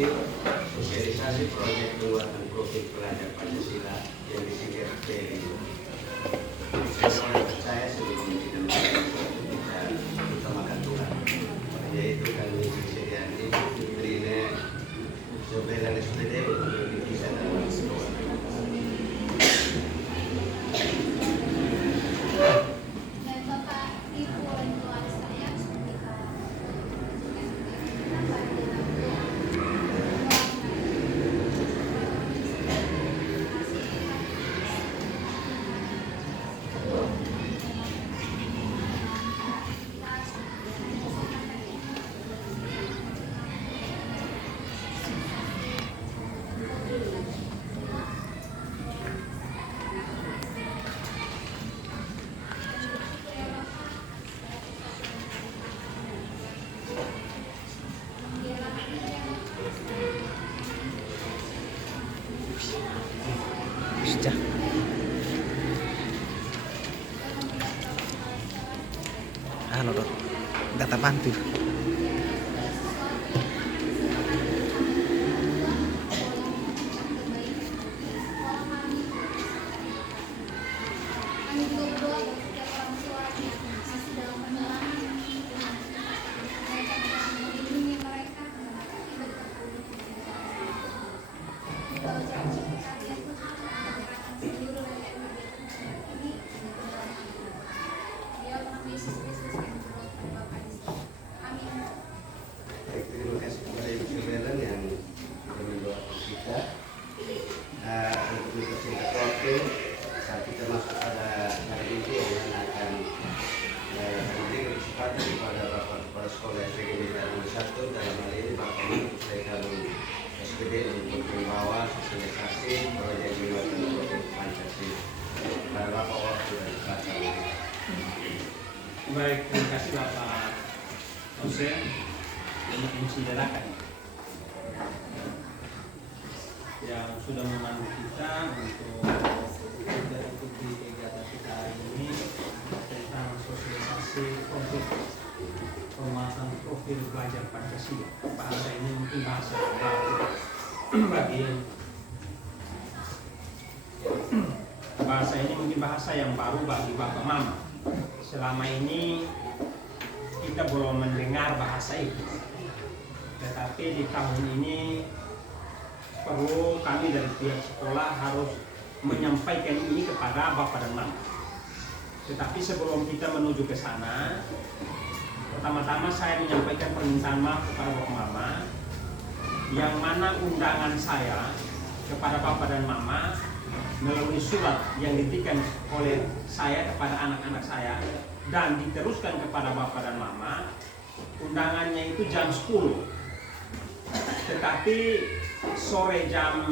menghadapi sosialisasi proyek penguatan profil pelajar Pancasila yang disingkat PLI. Saya sebelum kita utamakan Tuhan, yaitu kami disediakan diberinya sebelah SPD untuk bisa dalam sekolah. Sudah. Halo dok, data pantur. Terima kasih kepada Ibu Sylvia yang sudah mendoakan kita. Untuk mempersingkat waktu, saat kita masuk pada hari ini yang akan memberikan kesempatan kepada Bapak Kepala Sekolah SPG Negara 1 dalam hal ini Bapak Menteri SPD untuk membawa sosialisasi proyek penguatan profil Pancasila. Pada Bapak waktu dan kesempatan. Baik, terima kasih Bapak dosen untuk mensidarakan yang sudah memandu kita untuk mengikuti kegiatan kita hari ini tentang sosialisasi untuk penguatan profil pelajar Pancasila. Bahasa ini mungkin bahasa baru bagi bahasa ini mungkin bahasa yang baru bagi Bapak Mama. Selama ini kita belum mendengar bahasa itu, tetapi di tahun ini perlu kami dari pihak sekolah harus menyampaikan ini kepada Bapak dan Mama. Tetapi sebelum kita menuju ke sana, pertama-tama saya menyampaikan permintaan maaf kepada Bapak Mama, yang mana undangan saya kepada Bapak dan Mama melalui surat yang diberikan oleh saya kepada anak-anak saya dan diteruskan kepada Bapak dan Mama, undangannya itu jam 10. Tetapi sore jam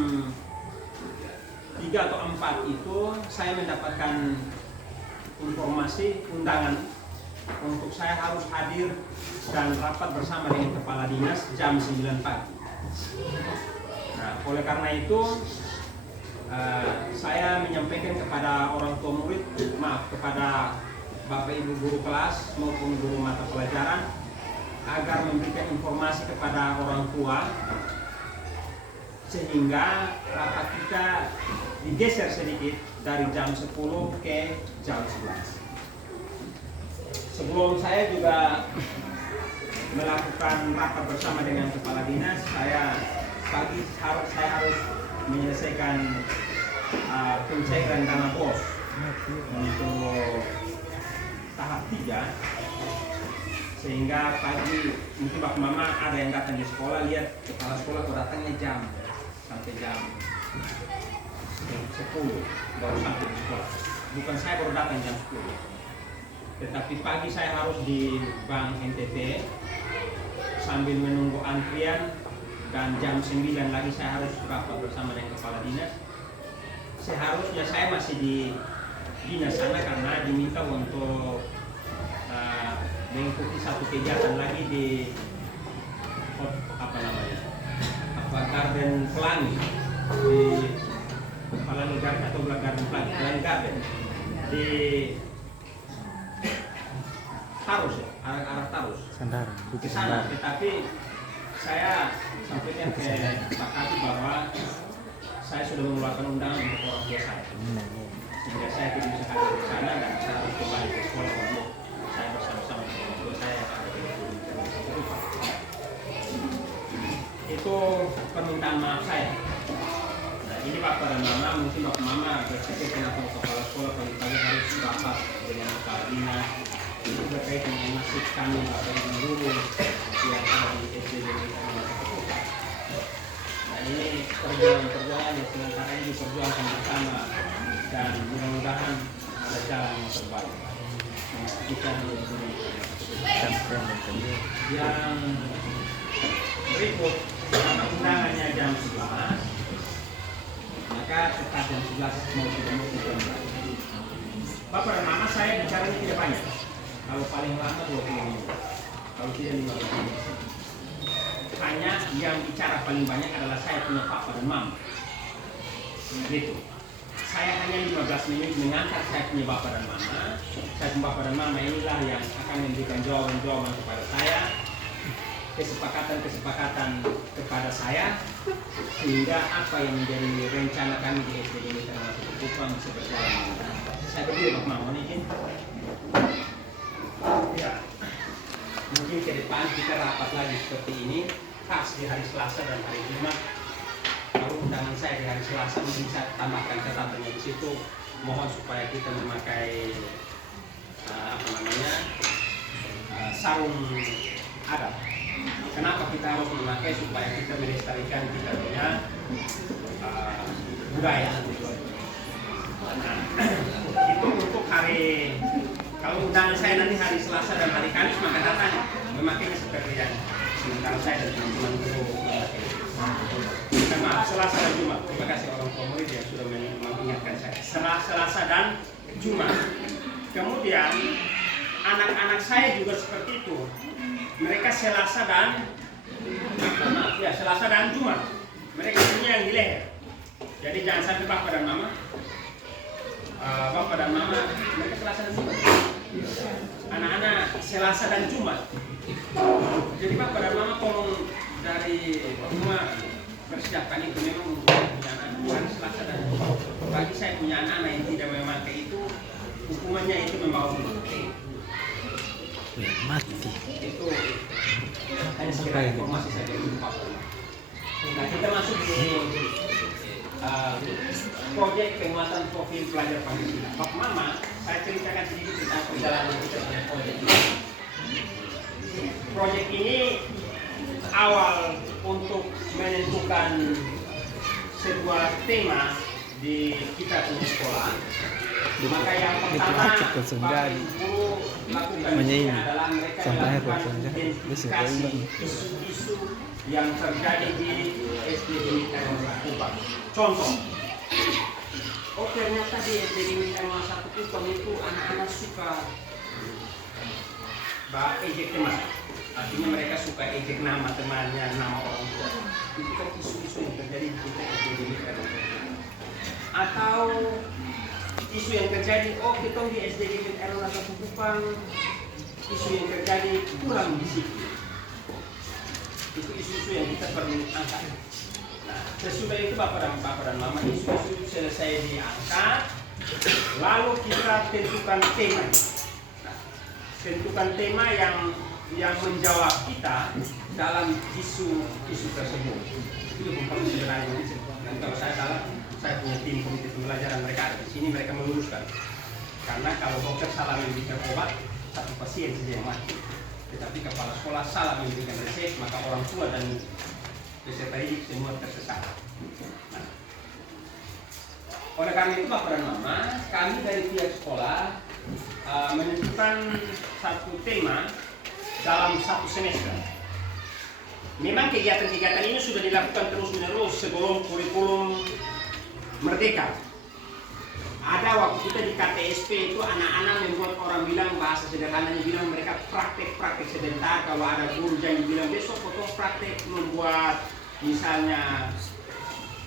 3 atau 4 itu saya mendapatkan informasi undangan untuk saya harus hadir dan rapat bersama dengan Kepala Dinas jam 9 pagi. Nah, oleh karena itu saya menyampaikan kepada orang tua murid, kepada Bapak Ibu guru kelas maupun guru mata pelajaran agar memberikan informasi kepada orang tua sehingga rapat kita digeser sedikit dari jam 10 ke jam 11. Sebelum saya juga melakukan rapat bersama dengan Kepala Dinas, saya harus menyelesaikan pencairan dana BOS untuk tahap 3, sehingga pagi mungkin Bapak Mama ada yang datang di sekolah, lihat kepala sekolah kok datangnya sampai jam 10 baru sampai di sekolah. Bukan saya baru datang jam 10, tetapi pagi saya harus di Bank NTT sambil menunggu antrian, dan jam 9 lagi saya harus rapat bersama dengan Kepala Dinas. Seharusnya saya masih di dinas sana karena diminta untuk mengikuti satu kegiatan lagi di Garden Pelangi di Pelangi Garden atau Garden Pelangi Garden di Tarus, ya, arah Tarus. Sandara, Ke sana, tetapi saya sampaikan ke Pak Kabit bahwa saya sudah mengeluarkan undangan untuk orang tua saya, sehingga saya tidak bisa hadir di sana dan saya harus kembali ke sekolah untuk saya bersama-sama dengan orang tua saya yang ada di rumah. Itu permintaan maaf saya. Nah, ini Bapak dan Mama, mungkin Bapak Mama berpikir kenapa kepala sekolah pagi-pagi harus rapat dengan Pak Dina. Itu berkaitan dengan nasib kami Bapak dan Guru yang ada di SD Negeri Kalimantan Utara. Nah, ini perjuangan yang sementara ini diperjuangkan bersama dan mudah-mudahan ada jalan yang terbaik. Kita diberi yang berikut karena undangannya jam 11, maka tetap jam 11 mau tidak mau kita mulai. Bapak dan Mama, saya bicaranya tidak banyak. Kalau paling lama 20 menit, kalau tidak 15 menit. Hanya yang bicara paling banyak adalah saya punya Papa dan Mama. Gitu. Saya hanya 15 menit mengangkat saya punya Bapak dan Mama. Saya punya Bapak dan Mama inilah yang akan memberikan jawaban-jawaban kepada saya, kesepakatan kepada saya, sehingga apa yang menjadi rencana kami di SD ini termasuk Kupang bisa berjalan. Saya berdiri Bapak Mama izin. Ya, mungkin ke depan kita rapat lagi seperti ini, pas di hari Selasa dan hari Jumat. Kalau undangan saya di hari Selasa mungkin saya tambahkan catatannya di situ. Mohon supaya kita memakai sarung adat. Kenapa kita harus memakai? Supaya kita melestarikan kita punya budaya. Nah, itu untuk hari, kalau undangan saya nanti hari Selasa dan hari Kamis, maka datanya memakainya seperti yang sementara saya dan teman-teman guru memakai. Maaf, Selasa dan Jumat. Terima kasih orang tua murid yang sudah mengingatkan saya. Selasa dan Jumat. Kemudian anak-anak saya juga seperti itu. Mereka Selasa dan Jumat. Mereka punya yang di leher. Jadi jangan sampai Bapak dan Mama, mereka Selasa dan Jumat. Anak-anak Selasa dan Jumat. Jadi Bapak dan Mama tolong dari rumah persiapkan itu memang punya anak hari Selasa dan Jumat. Bagi saya punya anak-anak yang tidak memakai itu, hukumannya itu membawa bunuh. Mati. Itu hanya sekedar informasi saja untuk Bapak. Nah, kita masuk di proyek penguatan profil pelajar Pancasila. Bapak Mama, saya ceritakan sedikit tentang perjalanan kita pada proyek ini. Proyek ini awal untuk menentukan sebuah tema di kita punya sekolah. Maka yang pertama Bapak Ibu lakukan adalah mereka melakukan identifikasi isu-isu yang terjadi di SD Militer 1 Kupang. Contoh, oh ternyata di SD Militer 1 Kupang itu anak-anak suka ejek teman. Artinya mereka suka ejek nama temannya, nama orang tua. Itu kan isu-isu yang terjadi di kita SD Militer. Atau isu yang terjadi, oh kita di SD Militer 1 Kupang, isu yang terjadi kurang disiplin. Itu isu-isu yang kita perlu angkat. Nah, sesudah itu Bapak dan Mama, isu-isu selesai diangkat, lalu kita tentukan tema. Nah, tentukan tema yang menjawab kita dalam isu tersebut. Itu bukan sebenarnya. Dan kalau saya salah, saya punya tim komite pembelajaran, mereka ada di sini, mereka meluruskan. Karena kalau dokter salah memberikan obat, satu pasien saja yang mati. Tetapi kepala sekolah salah memberikan resep, maka orang tua dan peserta didik semua tersesat. Nah, oleh karena itu Bapak dan Mama, kami dari pihak sekolah menentukan satu tema dalam satu semester. Memang kegiatan-kegiatan ini sudah dilakukan terus-menerus sebelum kurikulum Merdeka. Ada waktu kita di KTSP itu anak-anak membuat orang bilang, bahasa sederhananya bilang mereka praktek sebentar. Kalau ada guru janji bilang besok foto praktek membuat misalnya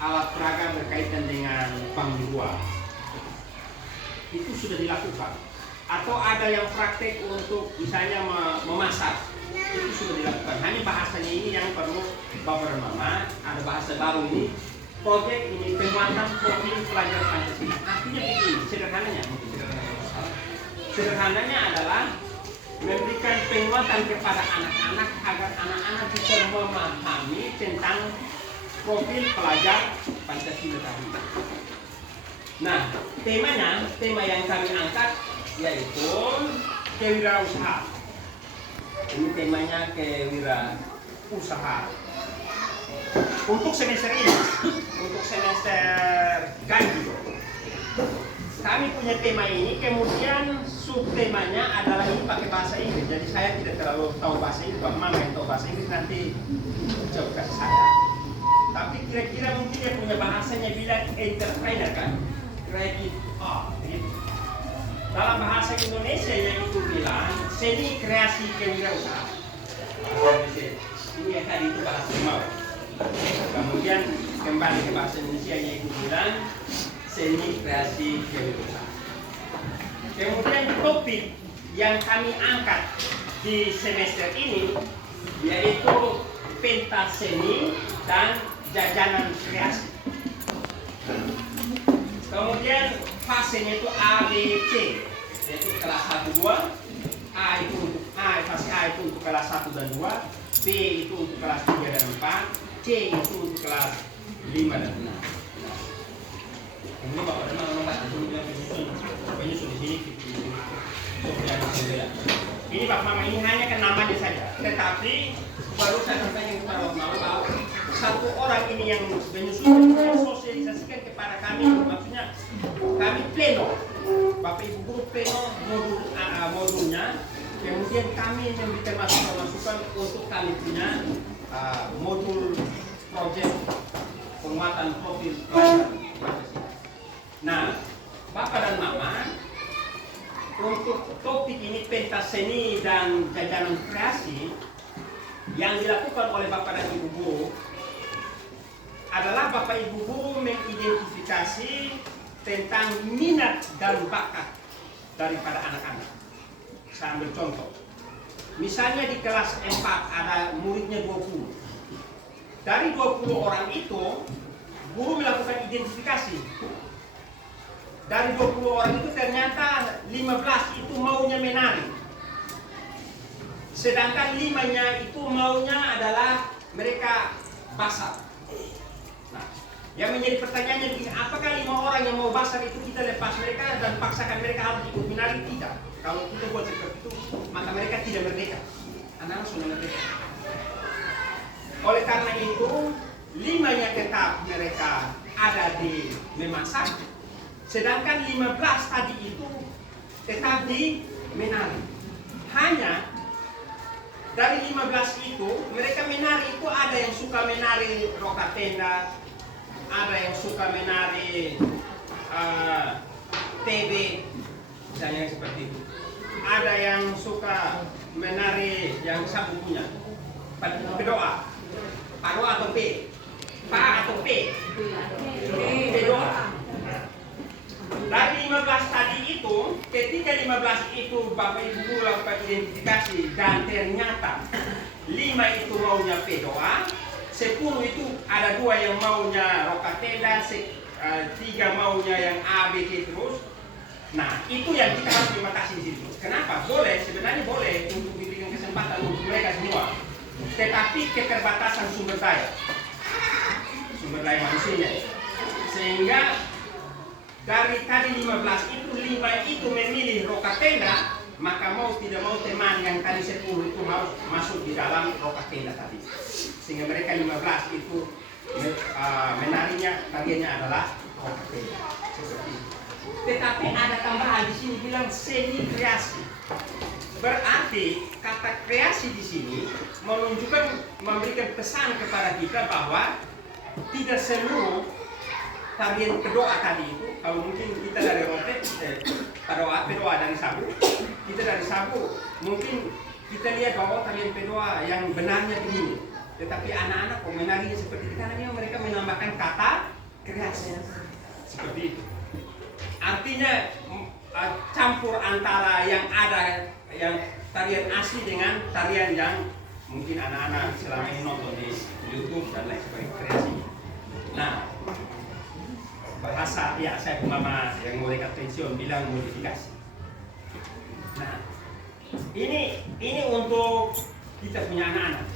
alat peraga berkaitan dengan panggung. Itu sudah dilakukan. Atau ada yang praktek untuk misalnya memasak, itu sudah dilakukan. Hanya bahasanya ini ini yang perlu Bapak dan Mama, ada bahasa baru ini, proyek ini penguatan profil pelajar Pancasila. Artinya begini, sederhananya adalah memberikan penguatan kepada anak-anak agar anak-anak bisa memahami tentang profil pelajar Pancasila tadi. Nah, tema yang kami angkat yaitu kewirausahaan. Ini temanya kewirausahaan. Untuk semester ini, untuk semester ganjil, kami punya tema ini, kemudian subtemanya adalah ini pakai bahasa Inggris. Jadi saya tidak terlalu tahu bahasa Inggris, Pak Mama yang tahu bahasa Inggris nanti jawab ke saya. Tapi kira-kira mungkin dia punya bahasanya bilang entrepreneur kan? Kreatif. Dalam bahasa Indonesia yang itu bilang seni kreasi kewirausahaan. Ini yang tadi itu bahasa mau. Kemudian kembali ke bahasa Indonesia yang itu bilang seni kreasi kewirausahaan. Kemudian topik yang kami angkat di semester ini yaitu pentas seni dan jajanan kreasi. Kemudian fasenya itu A, B, C, yaitu kelas 1, 2. Fase A itu untuk kelas 1 dan 2, B itu untuk kelas 3 dan 4, C itu untuk kelas 5 dan 6. Ini Bapak dan Mama penyusun di sini. Ini Bapak Mama ini hanya kan namanya saja, tetapi baru saya sampaikan kepada Bapak Mama bahwa satu orang ini yang menyusun sosialisasikan kepada kami, maksudnya kami pleno, Bapak Ibu guru pleno modulnya, kemudian kami memberikan masukan untuk kami punya modul proyek penguatan profil pelajar Pancasila. Nah, Bapak dan Mama, untuk topik ini pentas seni dan jajanan kreasi yang dilakukan oleh Bapak dan Ibu guru adalah Bapak Ibu guru mengidentifikasi tentang minat dan bakat daripada anak-anak. Saya ambil contoh. Misalnya di kelas 4 ada muridnya 20. Dari 20 orang itu, guru melakukan identifikasi. Dari 20 orang itu ternyata 15 itu maunya menari. Sedangkan 5-nya itu maunya adalah mereka basar. Nah, yang menjadi pertanyaannya begini, apakah 5 orang yang mau basar itu kita lepas mereka dan paksakan mereka harus ikut menari? Tidak. Kalau kita buat seperti itu, maka mereka tidak merdeka. Anak-anak sudah merdeka. Oleh karena itu, 5-nya tetap mereka ada di memasak, sedangkan 15 tadi itu tetap di menari. Hanya dari 15 itu, mereka menari itu ada yang suka menari roka tenda, ada yang suka menari TB, misalnya seperti itu. Ada yang suka menari yang sabu punya, pedoa, padoa atau P, pa atau P, pedoa. Dari 15 tadi itu, ketika 15 itu Bapak Ibu guru lakukan identifikasi dan ternyata 5 itu maunya pedoa, 10 itu ada 2 yang maunya roka tenda, 3 maunya yang A, B, C terus. Nah, itu yang kita harus membatasi di situ. Kenapa? Boleh, sebenarnya boleh untuk diberikan kesempatan untuk mereka semua. Tetapi keterbatasan sumber daya manusianya. Sehingga dari tadi 15 itu, 5 itu memilih roka tenda, maka mau tidak mau teman yang tadi 10 itu harus masuk di dalam roka tenda tadi. Sehingga mereka 15 itu menarinya, bagiannya adalah roka tenda. Seperti itu. Tetapi ada tambahan di sini bilang seni kreasi. Berarti kata kreasi di sini menunjukkan, memberikan pesan kepada kita bahwa tidak seluruh tarian pedoa tadi itu, kalau mungkin kita dari rotet, pedoa dari sabu, kita dari sabu, mungkin kita lihat bahwa tarian pedoa yang benarnya begini. Tetapi anak-anak kok menarinya seperti itu, karena mereka menambahkan kata kreasi seperti itu. Artinya campur antara yang ada yang tarian asli dengan tarian yang mungkin anak-anak selama ini nonton di YouTube dan lain sebagainya kreasi. Nah, bahasa ya saya mama yang mulai pensiun bilang modifikasi. Nah, ini untuk kita punya anak-anak.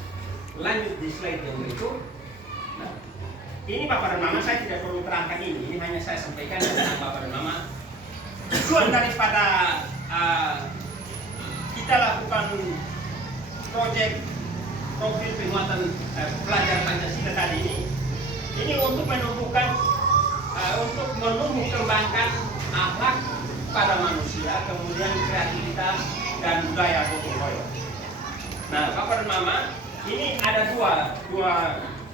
Lanjut di slide yang berikut. Nah, ini Bapak dan Mama saya tidak perlu terangkan ini hanya saya sampaikan tentang Bapak dan Mama. Tujuan daripada kita lakukan proyek profil penguatan pelajar Pancasila tadi ini untuk menumbuhkan untuk menumbuh kembangkan akhlak pada manusia, kemudian kreativitas dan budaya gotong royong. Nah, Bapak dan Mama, ini ada dua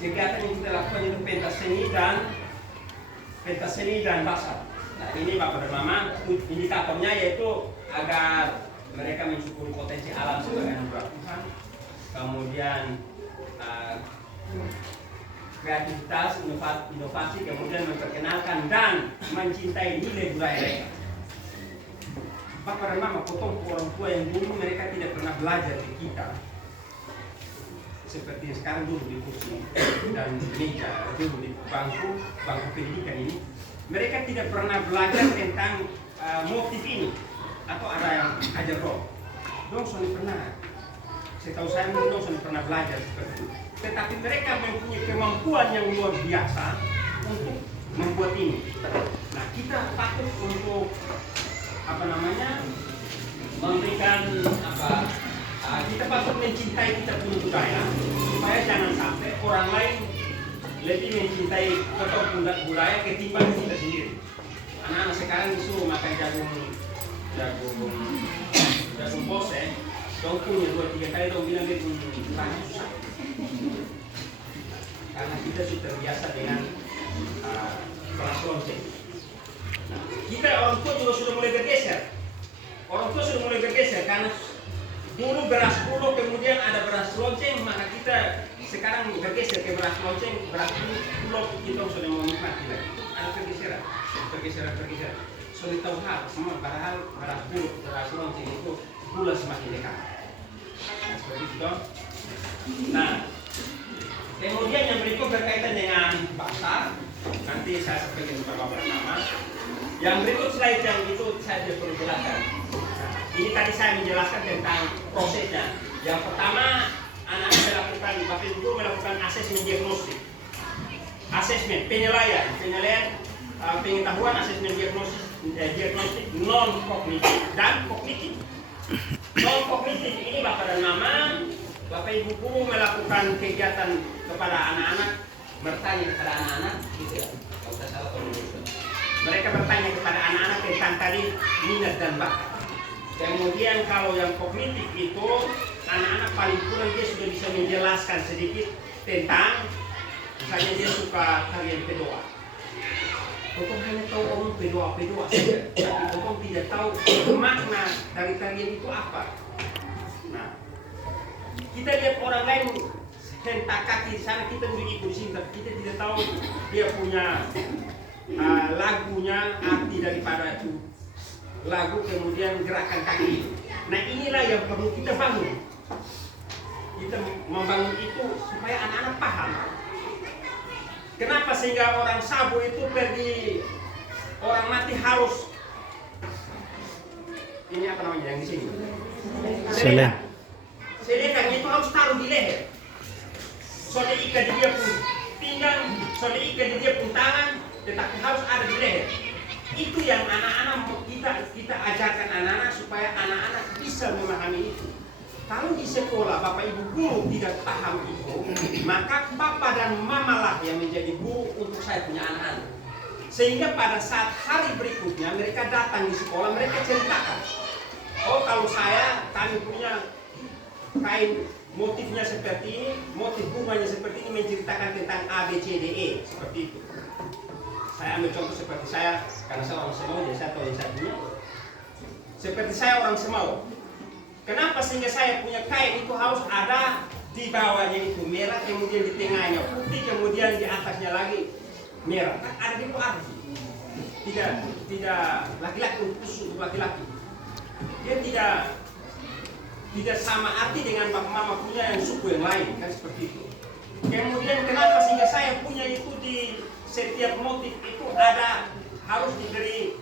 kegiatan yang kita lakukan, yaitu pentas seni dan bahasa. Nah, ini Bapak dan Mama, indikatornya yaitu agar mereka mensyukuri potensi alam sebagai anugerah Tuhan, kemudian kreativitas, inovasi, kemudian memperkenalkan dan mencintai nilai budaya mereka. Bapak dan Mama, potong orang tua yang dulu mereka tidak pernah belajar di kita, seperti yang sekarang dulu di kursi dan meja, dulu di bangku pendidikan ini, mereka tidak pernah belajar tentang motif ini atau ada yang ajar roh. Dong sudah pernah, setahu saya dong sudah pernah belajar seperti itu. Tetapi mereka mempunyai kemampuan yang luar biasa untuk membuat ini. Nah, kita patut untuk memberikan kita patut mencintai kita punya budaya supaya jangan sampai orang lain lebih mencintai kita budaya ketimbang kita sendiri. Anak-anak sekarang disuruh makan jagung bose, dong punya 2-3 kali dong bilang dia punya susah. Karena kita sudah terbiasa dengan kelas lonceng. Nah, kita orang tua juga sudah mulai bergeser. Orang tua sudah mulai bergeser karena dulu beras puluh, kemudian ada beras lonceng, maka kita sekarang bergeser ke beras lonceng, beras puluh kita sudah menikmati lagi. Ada pergeseran. Sudah tahu hal semua, padahal beras puluh, beras lonceng itu gula semakin dekat. Nah, seperti itu. Nah, kemudian yang berikut berkaitan dengan bahasa. Nanti saya sampaikan kepada Bapak dan Mama. Yang berikut slide yang itu saya perlu jelaskan. Nah, ini tadi saya menjelaskan tentang prosesnya. Yang pertama, anak-anak melakukan, Bapak Ibu melakukan asesmen diagnostik, asesmen penilaian pengetahuan, asesmen diagnostik non kognitif dan kognitif. Non kognitif ini Bapak dan Mama, Bapak Ibu guru melakukan kegiatan kepada anak-anak, bertanya kepada anak-anak, gitu ya. Kalau saya salah tolong uruskan. Mereka bertanya kepada anak-anak tentang tadi minat dan bakat. Kemudian kalau yang kognitif itu anak-anak paling kurang dia sudah bisa menjelaskan sedikit tentang, misalnya dia suka tarian pedoa. Potong hanya tahu omong pedoa saja, tapi potong tidak tahu makna dari tarian itu apa. Nah, kita lihat orang lain hentak kaki di sana, kita udah ikut sini, tapi kita tidak tahu dia punya lagunya, arti daripada itu lagu, kemudian gerakan kaki. Nah, inilah yang perlu kita bangun. Kita membangun itu supaya anak-anak paham. Kenapa sehingga orang sabu itu pergi, orang mati harus ini apa namanya yang di sini? Selendang itu harus taruh di leher. Soalnya ikat di dia pun pinggang, soalnya ikat di dia pun tangan, tetapi harus ada di leher. Itu yang anak-anak kita ajarkan anak-anak supaya anak-anak bisa memahami itu. Kalau di sekolah Bapak Ibu guru tidak paham itu, maka Papa dan Mama lah yang menjadi guru untuk saya punya anak-anak. Sehingga pada saat hari berikutnya mereka datang di sekolah, mereka ceritakan, oh kalau kami punya kain motifnya seperti ini, motif bunganya seperti ini, menceritakan tentang A, B, C, D, E, seperti itu. Saya ambil contoh seperti saya, karena saya orang Semau, jadi saya tahu yang saya punya. Seperti saya orang Semau. Kenapa sehingga saya punya kain itu harus ada di bawahnya itu merah, kemudian di tengahnya putih, kemudian di atasnya lagi merah. Kan ada di arti. Tidak laki-laki, khusus untuk laki-laki. Dia tidak sama arti dengan bapak mama punya yang suku yang lain, kan seperti itu. Kemudian kenapa sehingga saya punya itu di setiap motif itu ada harus diberi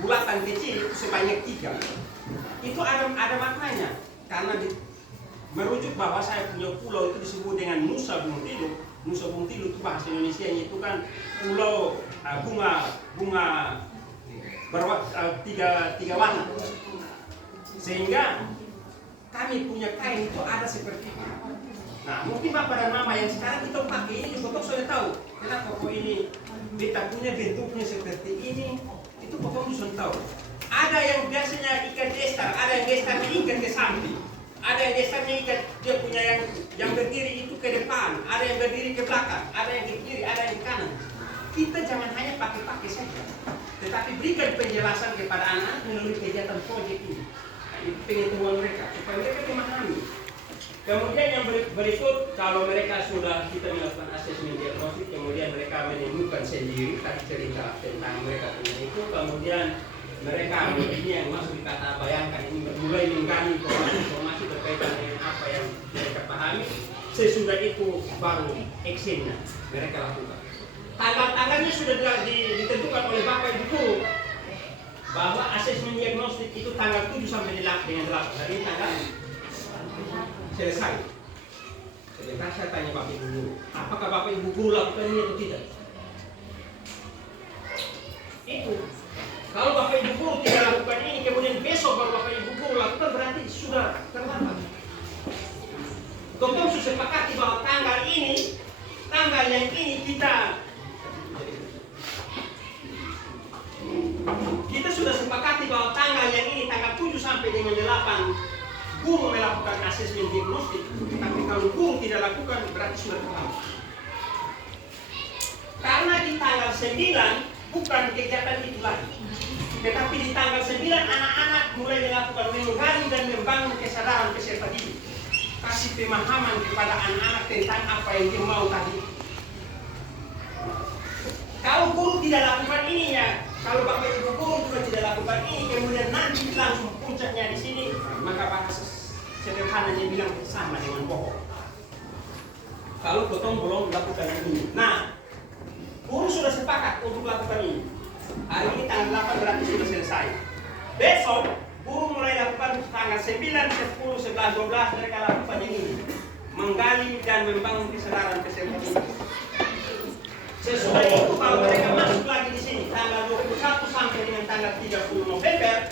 bulatan kecil itu sebanyak 3. Itu ada maknanya karena merujuk bahwa saya punya pulau itu disebut dengan Nusa Bung Tilu. Nusa Bung Tilu itu bahasa Indonesia itu kan pulau bunga tiga warna. Sehingga kami punya kain itu ada seperti itu. Nah, mungkin bapak dan mama yang sekarang kita pakai ini juga sudah tahu kenapa kok ini beta punya bentuknya seperti ini. Itu potong sudah tahu. Ada yang biasanya ikat destar, ada yang destarnya ikat ke samping, ada yang destarnya ikat dia punya yang berdiri itu ke depan, ada yang berdiri ke belakang, ada yang ke kiri, ada yang ke kanan. Kita jangan hanya pakai saja, tetapi berikan penjelasan kepada anak melalui kegiatan proyek ini. Itu pengetahuan mereka supaya mereka memahami. Kemudian yang berikut, kalau mereka sudah kita melakukan asesmen diagnostik, kemudian mereka menemukan sendiri tadi cerita tentang mereka punya itu, kemudian mereka ini yang masuk di kata bayangkan ini mulai menggali informasi berkaitan dengan apa yang mereka pahami. Sesudah itu baru actionnya mereka lakukan. Tanggal-tanggalnya sudah ditentukan oleh Bapak Ibu Guru bahwa asesmen diagnostik itu tanggal 7 sampai dengan 8 hari tanggal selesai. Sebentar saya tanya Bapak Ibu Guru, apakah Bapak Ibu Guru lakukan ini atau tidak? Itu kalau Bapak Ibu Guru tidak lakukan ini, kemudian besok baru Bapak Ibu Guru lakukan, berarti sudah terlambat. Tolong sudah sepakati bahwa tanggal yang ini kita sudah sepakati bahwa tanggal yang ini tanggal 7 sampai dengan 8 guru melakukan asesmen diagnostik. Tapi kalau guru tidak lakukan berarti sudah terlambat. Karena di tanggal 9 bukan kegiatan itu lagi. Tetapi di tanggal 9 anak-anak mulai melakukan menggali dan membangun kesadaran peserta didik. Kasih pemahaman kepada anak-anak tentang apa yang dia mau tadi. Kalau guru tidak lakukan ininya, kalau Bapak Ibu Guru juga tidak lakukan ini, kemudian nanti langsung puncaknya di sini, maka bahasa sederhananya bilang sama dengan bohong. Kalau potong belum melakukan ini. Nah, guru sudah sepakat untuk melakukan ini. Hari ini tanggal 8 berarti sudah selesai. Besok guru mulai lakukan tanggal 9, 10, 11, 12 mereka lakukan ini. Menggali dan membangun kesadaran peserta didik. Sesudah itu kalau mereka masuk lagi di sini tanggal 21 sampai dengan tanggal 30 November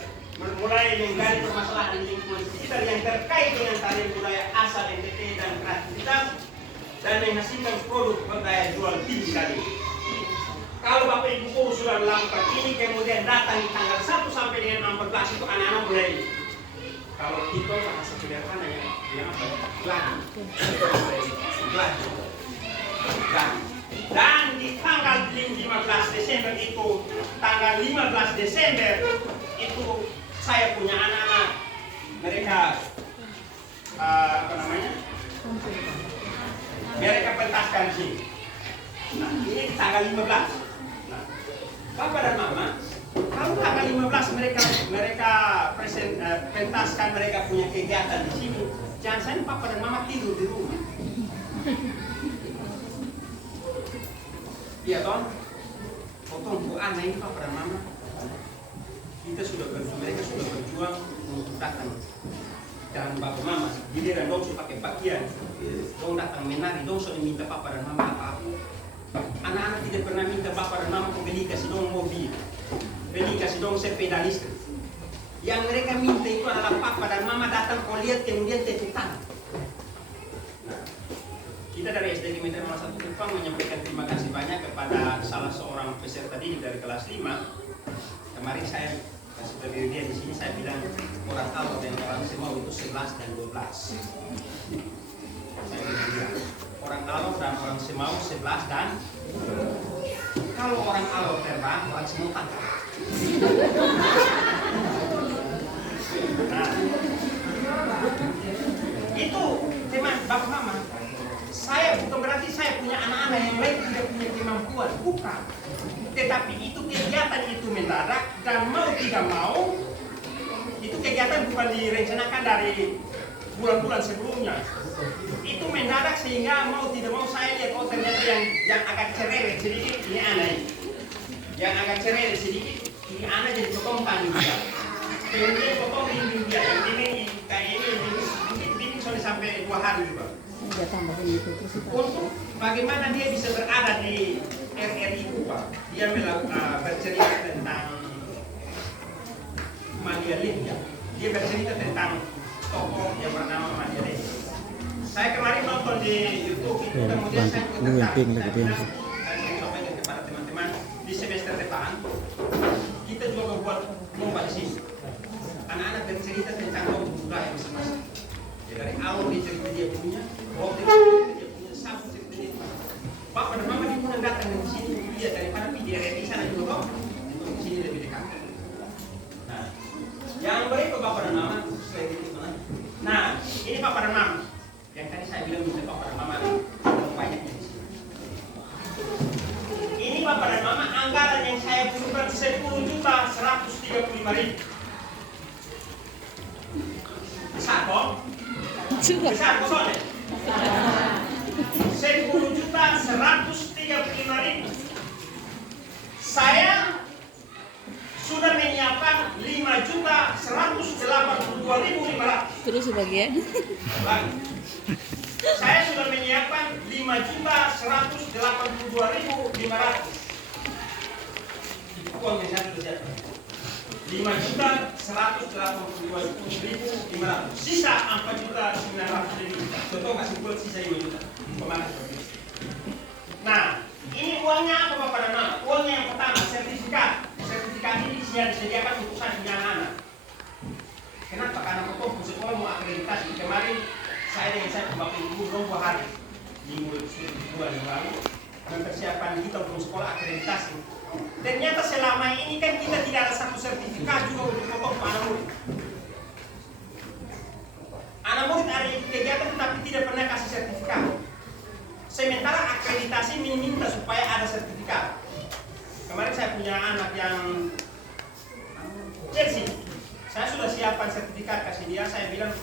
mulai menggali permasalahan lingkungan sekitar yang terkait dengan tarian budaya asal NTT dan kreativitas dan menghasilkan produk berdaya jual tinggi tadi. Kalau Bapak Ibu Guru sudah melakukan ini, kemudian datang di tanggal 1 sampai dengan 14 itu anak-anak mulai. Kalau kita bahasa sederhana yang apa? Gladi. Dan di tanggal 15 Desember itu, tanggal 15 Desember itu saya punya anak-anak, mereka mereka pentaskan di sini. Nah, ini di tanggal 15. Nah, Bapak dan Mama, kalau tanggal 15 mereka pentaskan, mereka punya kegiatan di sini, jangan sampai Papa dan Mama tidur di rumah. Iya toh, potong bu anak ini Papa dan Mama, kita sudah mereka sudah berjuang untuk datang. Dan Bapak Mama, giliran dong sudah pakai pakaian, dong datang menari, dong sudah minta Papa dan Mama apa-apa. Anak-anak tidak pernah minta Bapak dan Mama kok beli kasih dong mobil, beli kasih dong sepeda listrik. Yang mereka minta itu adalah Papa dan Mama datang kau lihat kemudian tepuk tangan. Kita dari SDG Mitra 1 Kupang menyampaikan terima kasih banyak kepada salah seorang peserta didik dari kelas 5. Kemarin saya kasih berdiri dia di sini, saya bilang orang Alor dan orang Semau itu 11 dan 12. Saya bilang orang Alor dan orang Semau 11 dan kalau orang Alor terbang, orang Semau tangkap. Nah, itu teman Bapak Mama. Saya bukan berarti saya punya anak-anak yang lain tidak punya kemampuan, bukan. Tetapi itu kegiatan itu mendadak dan mau tidak mau itu kegiatan bukan direncanakan dari bulan-bulan sebelumnya. Itu mendadak sehingga mau tidak mau saya lihat, oh ternyata yang agak cerewet sedikit ini aneh. Yang agak cerewet sedikit ini aneh, jadi potongkan juga. Kemudian potong dinding dia, yang dinding kayak ini dinding sudah sampai 2 hari juga. Untuk bagaimana dia bisa berada di RRI Kupang, dia bercerita tentang Madia Linda. Dia bercerita tentang tokoh yang bernama Madia Linda. Saya kemarin nonton di YouTube itu, kemudian saya juga saya sampaikan kepada teman-teman di semester depan kita juga membuat lomba di sini. Anak-anak bercerita tentang budaya masing-masing. Dari awal dia cerita dia punya, waktu dia punya, sampai cerita dia. Bapak dan Mama dia pun datang di sini dia daripada di RRI sana juga, untuk di sini lebih dekat. Nah, yang berikut Bapak dan Mama, saya gitu mana? Nah, ini Bapak dan Mama. Yang tadi saya bilang bisa Bapak dan Mama banyaknya di sini. Ini Bapak dan Mama anggaran yang saya butuhkan 10.135.000. Besar kok? Besar kok soalnya? 10.135.000. Saya sudah menyiapkan 5.182.500. Terus sebagian? Saya sudah menyiapkan 5.182.500. Itu uang yang saya sudah siapkan. 5.182.500. Sisa 4.900.000. Contoh kasih buat sisa 5 juta. Nah, ini uangnya apa Bapak dan Mama? Uangnya yang pertama, sertifikat. Sertifikat ini disediakan untuk saya punya anak. Kenapa? Karena pokok sekolah mau akreditasi. Kemarin saya dengan saya Bapak Ibu 2 hari minggu bulan yang lalu mempersiapkan kita untuk sekolah akreditasi. Ternyata selama ini kan kita tidak ada satu sertifikat juga untuk pokok anak murid. Anak murid ada kegiatan tapi tidak pernah kasih sertifikat. Sementara akreditasi minta supaya ada sertifikat. Kemarin saya punya anak yang Chelsea. Saya sudah siapkan sertifikat kasih dia. Saya bilang,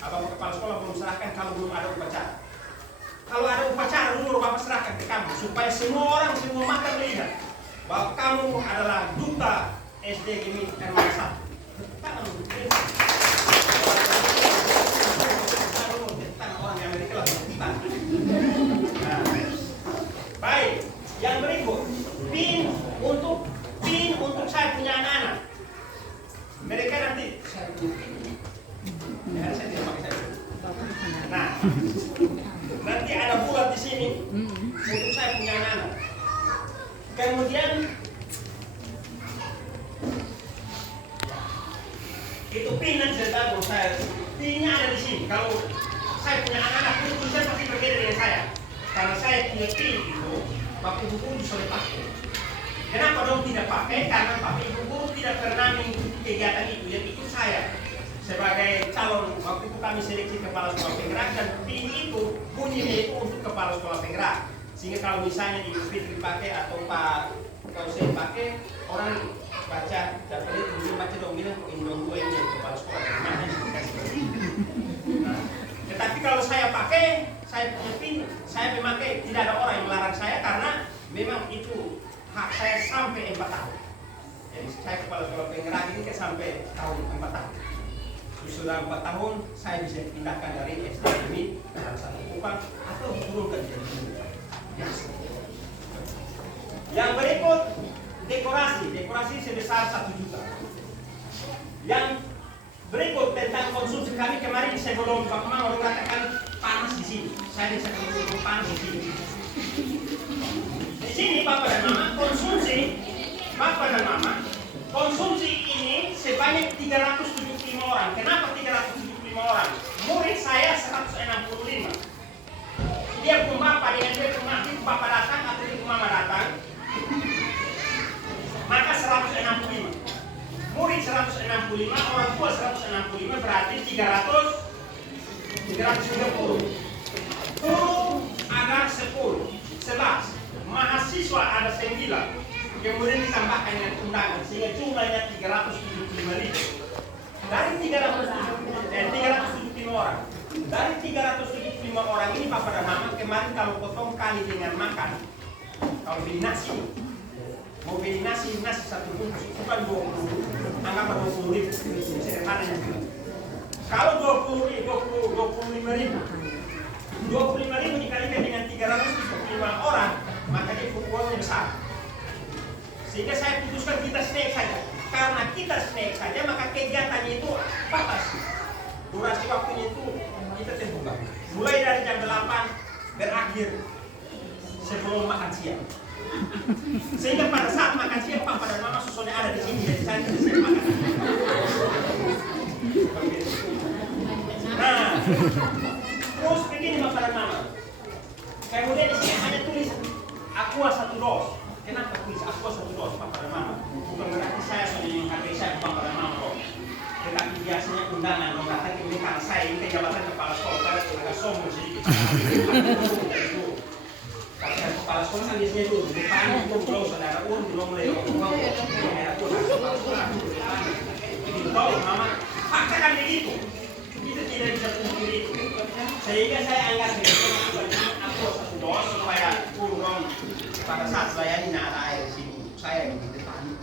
Abang kepala sekolah belum serahkan kalau belum ada upacara. Kalau ada upacara dulu Bapak serahkan ke kamu supaya semua orang, semua mata melihat bahwa kamu adalah duta SD Gemini R1. Orang yang Amerika lah. Nah, baik, yang berikut PIN untuk saya punya anak-anak. Mereka nanti saya tidak pakai saya. Nah, nanti ada bulat di sini untuk saya punya anak-anak. Kemudian itu PIN nanti saya tahu saya. PIN-nya ada di sini. Kalau saya punya anak-anak pun tulisan pasti berbeda dengan saya. Karena saya punya PIN itu, Bapak Ibu guru sudah pakai. Kenapa dong tidak pakai? Karena Bapak Ibu guru tidak pernah mengikuti kegiatan itu. Yang ikut saya sebagai calon, waktu itu kami seleksi kepala sekolah penggerak dan PIN itu bunyinya itu untuk kepala sekolah penggerak. Sehingga kalau misalnya Ibu Fitri pakai atau Pak Kausen pakai, orang baca dapat itu baca dong bilang indong gue ini kepala sekolah mana dikasih. Nah, tetapi kalau saya pakai, saya punya PIN, saya memakai, tidak ada orang yang melarang saya karena memang itu hak saya sampai 4 tahun. Jadi saya kepala sekolah penggerak ini sampai tahun 4 tahun. Sudah 4 tahun saya bisa dipindahkan dari SD ini ke satu Kupang atau diturunkan jadi yang berikut dekorasi sebesar 1 juta. Yang berikut tentang konsumsi kami kemarin sebelum Bapak Mama mengatakan panas di sini. Saya bisa konsumsi panas di sini. Di sini Bapak dan Mama konsumsi ini sebanyak 375 orang. Kenapa 375 orang? Murid saya 165. Dia pun Bapak dengan dia pun nanti Bapak datang atau dia pun Mama datang, maka 165. Murid 165, orang tua 165 berarti 330. Guru ada 10, 11. Mahasiswa ada 9. Kemudian ditambahkan dengan undangan sehingga jumlahnya 375.000. Dari 375 orang. Dari 375 orang ini Papa dan Mama kemarin kalau potong kali dengan makan, kalau beli nasi, mau beli nasi satu bungkus itu kan 20, anggap 20 ribu, sederhananya. Kalau 25 ribu dikalikan dengan 375 orang, maka dia uangnya besar. Sehingga saya putuskan kita snack saja. Karena kita snack saja, maka kegiatannya itu batas. Durasi waktunya itu kita tentukan. Mulai dari jam 8 berakhir sebelum makan siang. Sehingga pada saat makan siang Papa dan Mama susunya ada di sini, jadi saya tidak siap makan. Nah, terus begini Papa dan Mama. Kemudian di sini hanya tulis aqua 1 dos. Kenapa tulis aqua 1 dos Papa dan Mama? Bukan berarti saya sudah menghargai saya Papa dan Mama kok. Tetapi biasanya undangan orang datang ini karena saya ini jabatan kepala sekolah, karena agak sombong sedikit. Karena kepala sekolah kan biasanya dulu di depan, belum saudara belum mulai uang, era pun kepala sekolah di depan. Begitu tahu Mama, paksakan begitu. Kita tidak bisa pungkiri itu. Sehingga saya angkat aku 1 dos supaya kurang pada saat saya ini ada air di sini, saya yang di depan.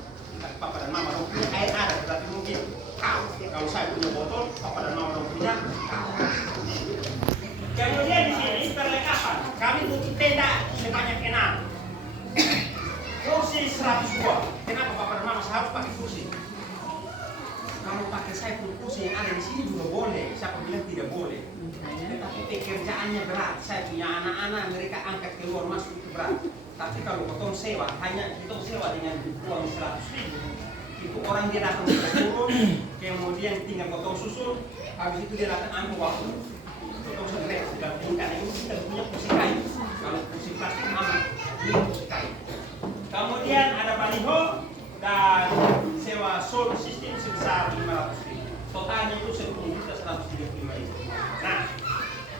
Papa dan Mama dong punya air ada, tetapi mungkin kalau saya punya botol, Papa dan Mama dong punya. Kemudian di sini perlengkapan, kami butuh tenda sebanyak 6, kursi 100 buah. Kenapa Papa dan Mama harus pakai kursi? Kalau pakai saya pun kursi yang ada di sini juga boleh, siapa bilang tidak boleh. Tetapi pekerjaannya berat. Saya punya anak-anak, mereka angkat keluar masuk itu berat. Tapi kalau potong sewa, hanya kita sewa dengan uang 100 ribu. Itu orang dia datang turun, kemudian tinggal potong susun, habis itu dia datang ambil waktu. Potong sebenarnya sudah tingkat ini kita punya kursi kayu. Kalau kursi plastik aman, ini kursi kayu. Kemudian ada baliho dan sewa sound system sebesar 500 ribu. Totalnya itu 10.135 ribu. Nah,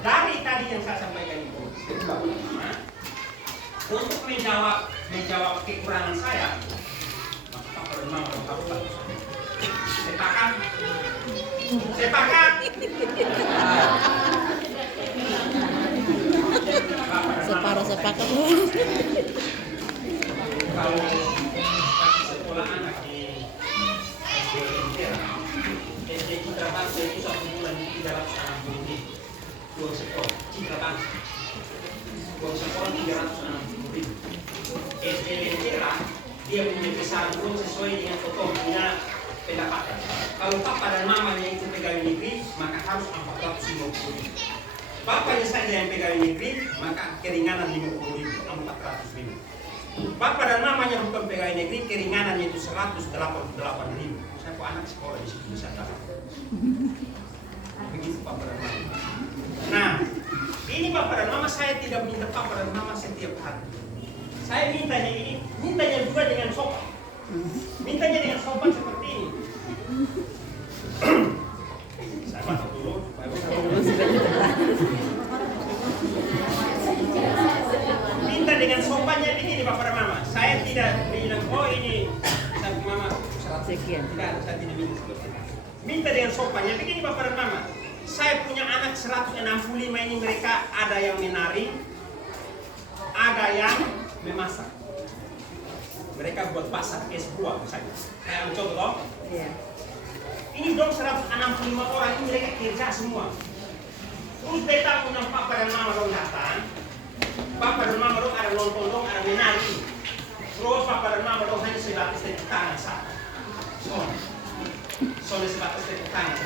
dari tadi yang saya sampaikan itu, untuk menjawab kekurangan saya, Papa dan Mama harus bagus. Sepakat? Sepakat? Sepakat. Kalau sekolah anak di SD Citra Bangsa itu 1 bulan 360 ribu. Uang sekolah Citra Bangsa. Uang sekolah 360 ribu. SD Lentera dia punya besaran uang sesuai dengan fotonya pendapatan. Kalau Papa dan Mamanya itu pegawai negeri, maka harus 450 ribu. Bapaknya saja yang pegawai negeri, maka keringanan 50 ribu, 400 ribu. Bapak dan Mamanya bukan pegawai negeri, keringanannya itu 188 ribu. Saya kok anak sekolah di situ bisa dapat. Begitu Papa dan Mama. Nah, ini Papa dan Mama saya tidak minta Papa dan Mama setiap hari. Saya mintanya ini, mintanya juga dengan sopan. Mintanya dengan sopan seperti ini. Saya masuk dulu. Minta dengan sopannya begini Bapak dan Mama. Saya tidak bilang, oh ini saya Mama Sekian. tidak, saya tidak minta seperti itu. Minta dengan sopannya begini Bapak dan Mama. Saya punya anak 165 ini, mereka ada yang menari, ada yang memasak. Mereka buat pasak es buah misalnya. Kayak contoh dong. Iya. Ini dong 165 orang ini mereka kerja semua. Terus datang undang Papa dan Mama dong datang. Papa dan Mama dong ada nonton dong, ada menari. Terus Papa dan Mama dong hanya sebatas tepuk tangan satu. Soalnya sebatas tepuk tangan.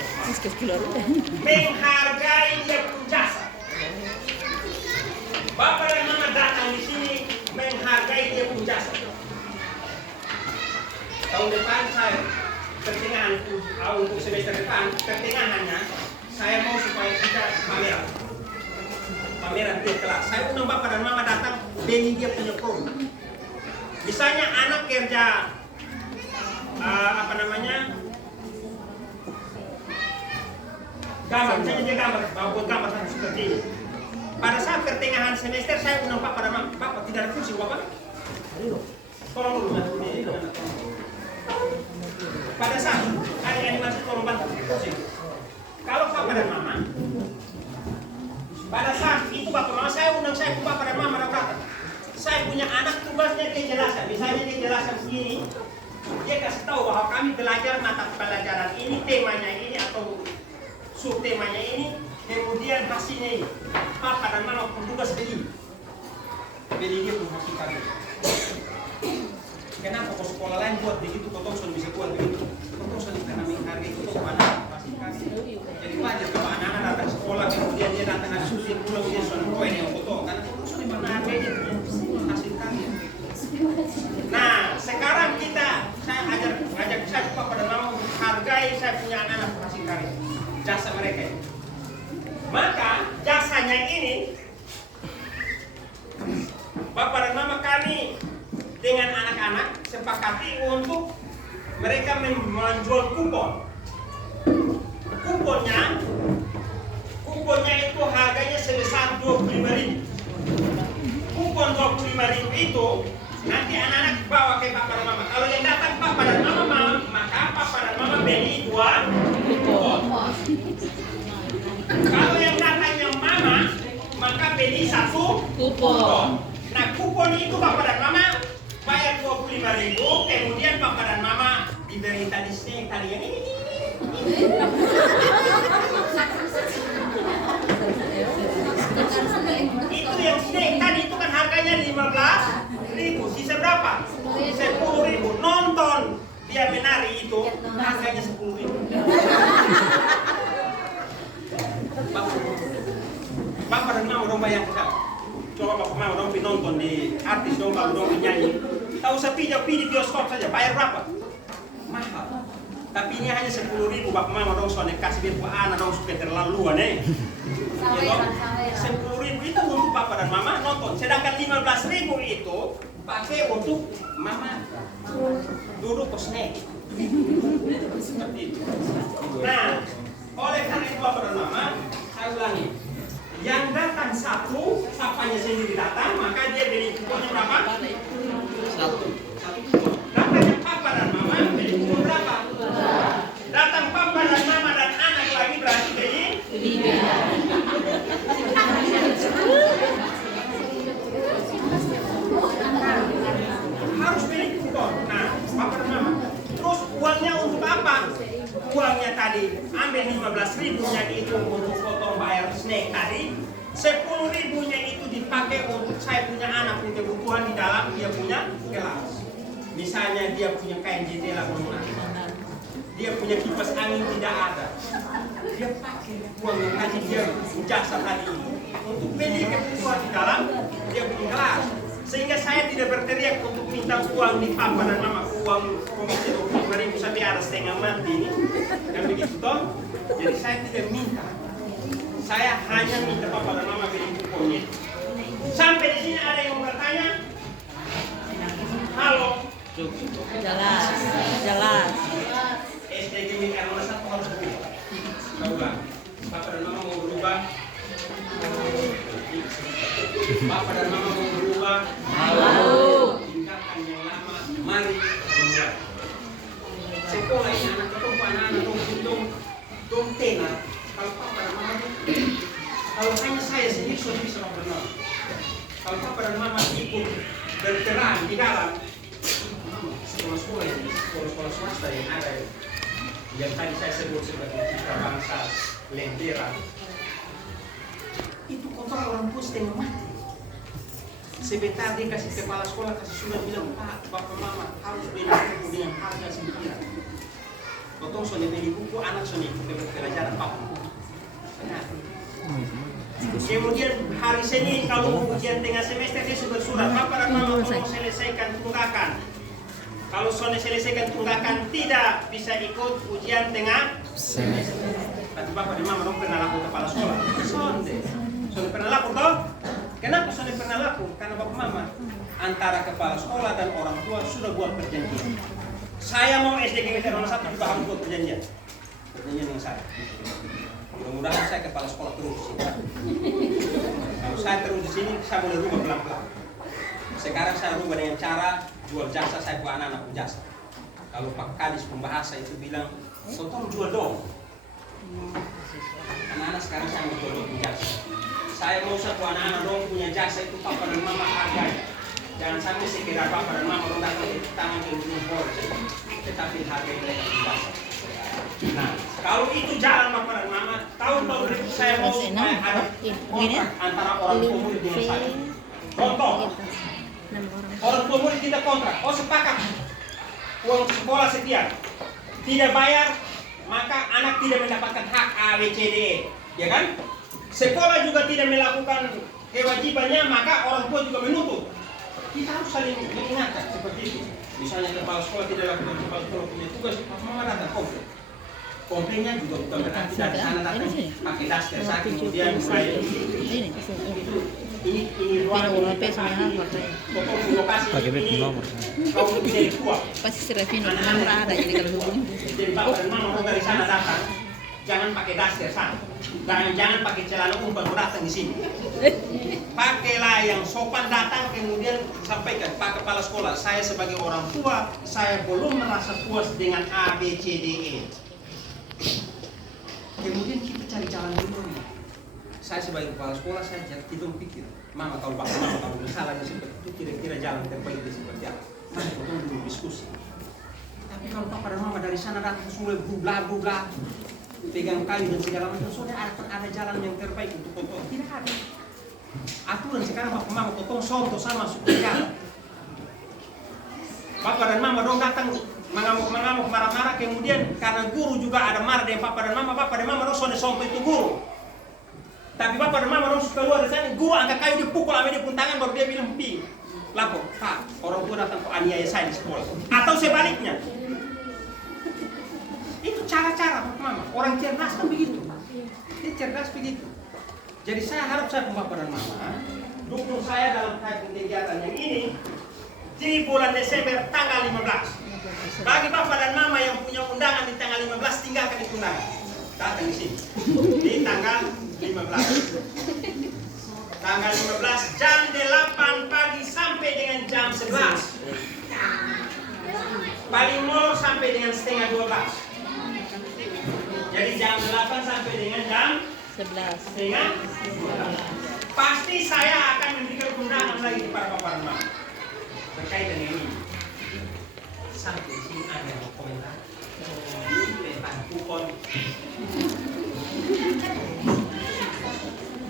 Menghargai dia pun jasa. Bapak dan Mama datang di sini menghargai dia pun jasa. Tahun depan saya pertengahan untuk semester depan pertengahannya saya mau supaya kita pameran tiap kelas. Saya undang Bapak dan Mama datang dengan dia punya produk. Misalnya anak kerja gambar, misalnya dia buat gambar seperti ini. Pada saat pertengahan semester saya undang Bapak dan Mama. Bapak tidak ada kursi Bapak? Tolong dulu. pada saat ada animasi tolong bantu. Kalau papa dan mama, pada saat itu bapak mama saya undang saya ke papa dan mama dan kata, saya punya anak tugasnya dia jelaskan. Misalnya dia jelaskan begini, dia kasih tahu bahwa kami belajar mata pelajaran ini, temanya ini atau subtemanya ini, kemudian hasilnya ini. Papa dan mama tugas begini. Jadi dia belum masih kami. Kenapa kok sekolah lain buat begitu, kok Thompson bisa buat begitu? Kok Thompson karena menghargai itu kok anak pasti kasih. Jadi wajar kalau anak-anak datang sekolah kemudian dia datang ada susun pulang dia soal poin yang foto karena kok Thompson menghargai dia hasil kami. Nah sekarang saya ajak saya papa dan mama untuk hargai saya punya anak-anak hasil karya jasa mereka. Maka jasanya ini bapak dan mama kami dengan anak-anak sepakati untuk mereka menjual kupon. Kuponnya itu harganya sebesar 25.000. Kupon 25.000 itu nanti anak-anak bawa ke papa dan mama. Kalau yang datang papa dan mama, maka papa dan mama beli 2 kupon. Kalau yang datangnya mama, maka beli 1 kupon. Nah kupon itu papa dan mama bayar 25.000, kemudian papa dan mama diberi tadi snack tadi yang ini. Itu yang snack tadi itu kan harganya 15.000, sisa berapa? 10.000. Nonton dia menari itu harganya 10.000. Bapak dan mama dong bayar besar. Coba bapak mama dong nonton di artis dong kalau dong nyanyi. Tahu sepi di bioskop saja bayar berapa? Mahal. Tapi ini hanya 10.000 bapak mama dong soalnya kasih dia anak dong supaya terlaluan ya 10.000 itu untuk bapak dan mama nonton. Sedangkan 15.000 itu pakai untuk mama duduk ke snack. Seperti itu. Nah, oleh karena itu bapak dan mama saya ulangi. Yang datang 1, sapanya sendiri datang, maka dia beli kuponnya berapa? 1. Datangnya papa dan mama beli kupon berapa? Datang papa dan mama dan anak lagi berarti beli 3. Harus beli kupon. Nah, papa dan mama. Terus uangnya untuk apa? Uangnya tadi ambil 15.000-nya itu untuk potong bayar snack tadi, 10.000-nya itu dipakai untuk saya punya anak punya kebutuhan di dalam dia punya kelas. Misalnya dia punya kain jendela menggunakan, dia punya kipas angin tidak ada, dia pakai uang yang tadi dia jasa tadi untuk beli kebutuhan di dalam dia punya kelas. Sehingga saya tidak berteriak untuk minta uang di papa dan mama, uang komisi 25.000 sampai ada setengah mati ini, dan begitu toh. Jadi saya tidak minta, saya hanya minta papa dan mama beli kuponnya. Sampai di sini ada yang bertanya? Halo? Jelas. SDG Karena 1 harus berubah. Saya ulang, papa dan mama mau berubah. Bapak dan mama mau berubah. Tinggalkan yang lama. Mari berubah. Sekolah ini anak dong tena. Kalau papa dan mama kalau hanya saya sendiri sudah bisa benar. Kalau papa dan mama ikut berperan di dalam sekolah-sekolah ini, sekolah-sekolah swasta yang ada yang tadi saya sebut sebagai citra bangsa lentera, itu kontrol orang tua setengah mati. Sebentar dia kasih kepala sekolah kasih sudah bilang, Pak, bapak mama harus beli buku dengan harga sekian. Potong soalnya beli buku, anak soalnya ikut pelajaran Pak. Kemudian hari Senin kalau ujian tengah semester dia sudah surat, bapak dan mama tolong selesaikan tunggakan. Kalau soalnya selesaikan tunggakan tidak bisa ikut ujian tengah semester. Tapi bapak dan mama dong pernah laku kepala sekolah. Soalnya pernah laku toh? Kenapa soalnya pernah laku? Karena bapak mama antara kepala sekolah dan orang tua sudah buat perjanjian. Saya mau SDG Veteran 1 juga harus buat perjanjian. Perjanjian dengan saya. Mudah-mudahan saya kepala sekolah terus di sini. Kalau saya terus di sini, saya boleh rubah pelan-pelan. Sekarang saya rubah dengan cara jual jasa saya buat anak-anak jasa. Kalau Pak Kadis pembahasa itu bilang, "Tolong jual dong." Anak-anak sekarang sangat jual dong jasa. Saya mau satu anak-anak dong punya jasa itu papa dan mama hargai. Jangan sampai sekedar papa dan mama dong datang ke tangan ke ujung polres, tetapi hargai mereka jasa. Nah, kalau itu jalan papa dan mama, tahun-tahun berikut saya mau supaya ada kontrak antara orang tua murid dengan saya. Contoh, orang tua murid kita kontrak, oh sepakat uang sekolah sekian, tidak bayar, maka anak tidak mendapatkan hak A, B, C, D, E, ya kan? Sekolah juga tidak melakukan kewajibannya, maka orang tua juga menuntut. Kita harus saling mengingatkan seperti itu. Misalnya kepala sekolah tidak lakukan, kepala sekolah punya tugas, mama datang komplain. Komplainnya juga bukan berarti dari sana datang pakai daster saat kemudian mulai itu ini ruang ini lokasi ini kau lebih dari tua. Pasti si Revino nomor ada jadi kalau hubungi. Jadi bapak dan mama mau dari sana datang, jangan pakai daster sana. Jangan pakai celana umpan datang di sini. Pakailah yang sopan datang kemudian sampaikan Pak Kepala Sekolah, saya sebagai orang tua saya belum merasa puas dengan A, B, C, D, E. Kemudian kita cari jalan dulu. Saya sebagai kepala sekolah saya kita pikir, mama kalau bapak mama kalau misalnya seperti itu kira-kira jalan terbaik seperti apa? Mari kita dulu diskusi. Tapi kalau papa dan mama dari sana datang semua bla pegang kayu dan segala macam, sudah ada jalan yang terbaik untuk potong. Tidak ada. Aturan sekarang bapak mama potong sonto sama masuk ke jalan. Bapak dan mama dong datang mengamuk marah-marah, kemudian karena guru juga ada marah dengan bapak dan mama dong sonto itu guru. Tapi bapak dan mama dong keluar dari sana, guru angkat kayu dipukul sama dia pun tangan baru dia bilang pi. Lapor, Pak, orang tua datang kok aniaya saya di sekolah. Atau sebaliknya. Itu cara-cara bapak mama. Orang cerdas kan begitu. Dia cerdas begitu. Jadi saya harap saya bapak dan mama dukung saya dalam kegiatan yang ini di bulan Desember tanggal 15. Bagi bapak dan mama yang punya undangan di tanggal 15, tinggalkan itu undangan. Datang di sini. Di tanggal 15. Tanggal 15 jam 8 pagi sampai dengan jam 11. Paling mau sampai dengan setengah 12. Jadi jam 8 sampai dengan jam 11. setengah 12. Pasti saya akan memberikan undangan lagi kepada bapak dan mama terkait dengan ini. Sampai di sini ada yang komentar tentang kupon.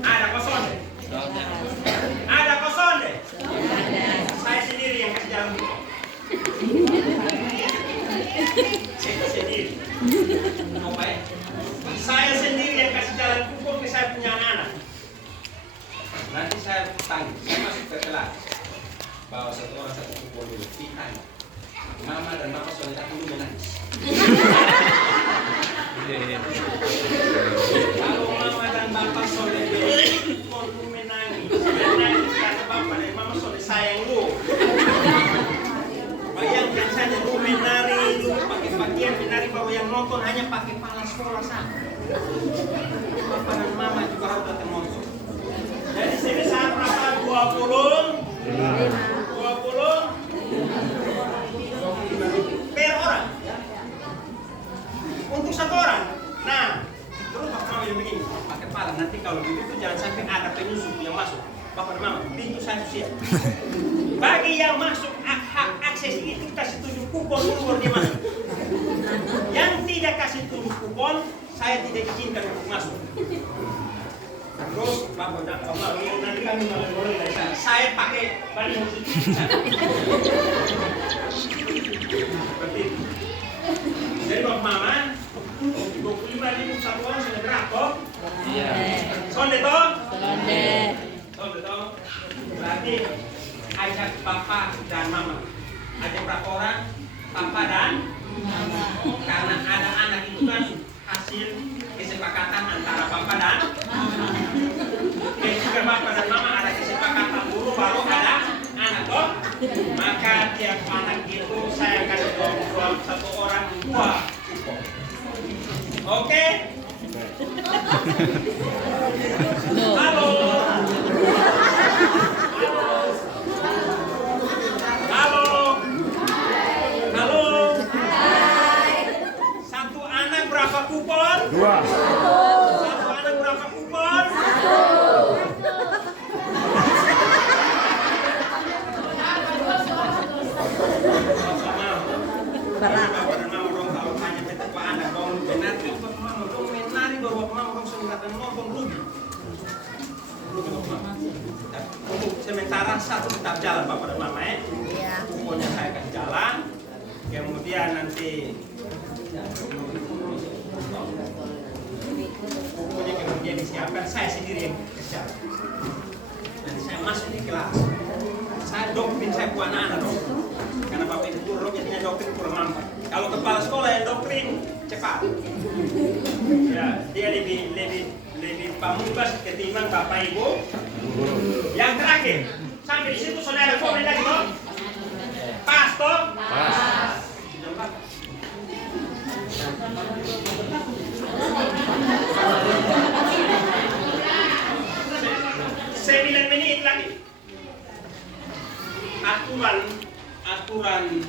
Ada kosong deh. Ada kosong deh. Saya sendiri yang kasih jalan kupon. Saya sendiri. Apa ya? Saya sendiri yang kasih jalan kupon ke saya punya anak-anak. Nanti saya panggil, saya masuk ke kelas. Bawa satu orang satu kupon dulu. Ditanya. Mama dan papa soalnya dulu menangis. Kalau mama dan bapak soalnya dulu menangis karena bapak dan mama soalnya sayang lu. Bayangkan saja lu menari, lu pakai pakaian menari, baru yang nonton hanya pakai kepala sekolah saja. Bapak dan mama juga harus datang nonton. Jadi sebesar berapa? 20 per orang untuk satu orang. Nah, terus bapak mama yang begini pakai kepala, nanti kalau begitu jangan sampai ada penyusup yang masuk. Bapak dan mama pintu saya siap. Bagi yang masuk hak akses itu kasih tunjuk kupon dulu baru dia masuk. Yang tidak kasih tunjuk kupon saya tidak izinkan untuk masuk. Terus bapak dan mama nanti kami mulai dari sana. Saya pakai balik musik. Seperti itu. Jadi bapak mama 25.000 satu orang sudah berapa? Iya. Sonde toh? Sonde toh. Berarti ajak bapak dan mama. Ajak berapa orang? Papa dan mama. Karena ada anak itu kan hasil kesepakatan antara papa dan mama. Jika bapak dan mama ada kesepakatan dulu baru ada anak toh. Maka tiap anak itu saya kasih uang satu orang 2 kupon. Oke? Halo. Halo. Halo. sementara satu tetap jalan Bapak dan Mama ya. Iya. Pokoknya saya kasih jalan. Kemudian nanti pokoknya kemudian disiapkan saya sendiri yang kerja. Nanti saya masuk di kelas. Saya doktrin saya buat anak-anak dong. Karena Bapak Ibu guru jadinya doktrin kurang mampu. Kalau kepala sekolah yang doktrin cepat. Ya, dia lebih pamungkas ketimbang Bapak Ibu. Yang terakhir, sampai di situ saudara komen lagi toh? Pas toh? Pas. 9 menit lagi. Aturan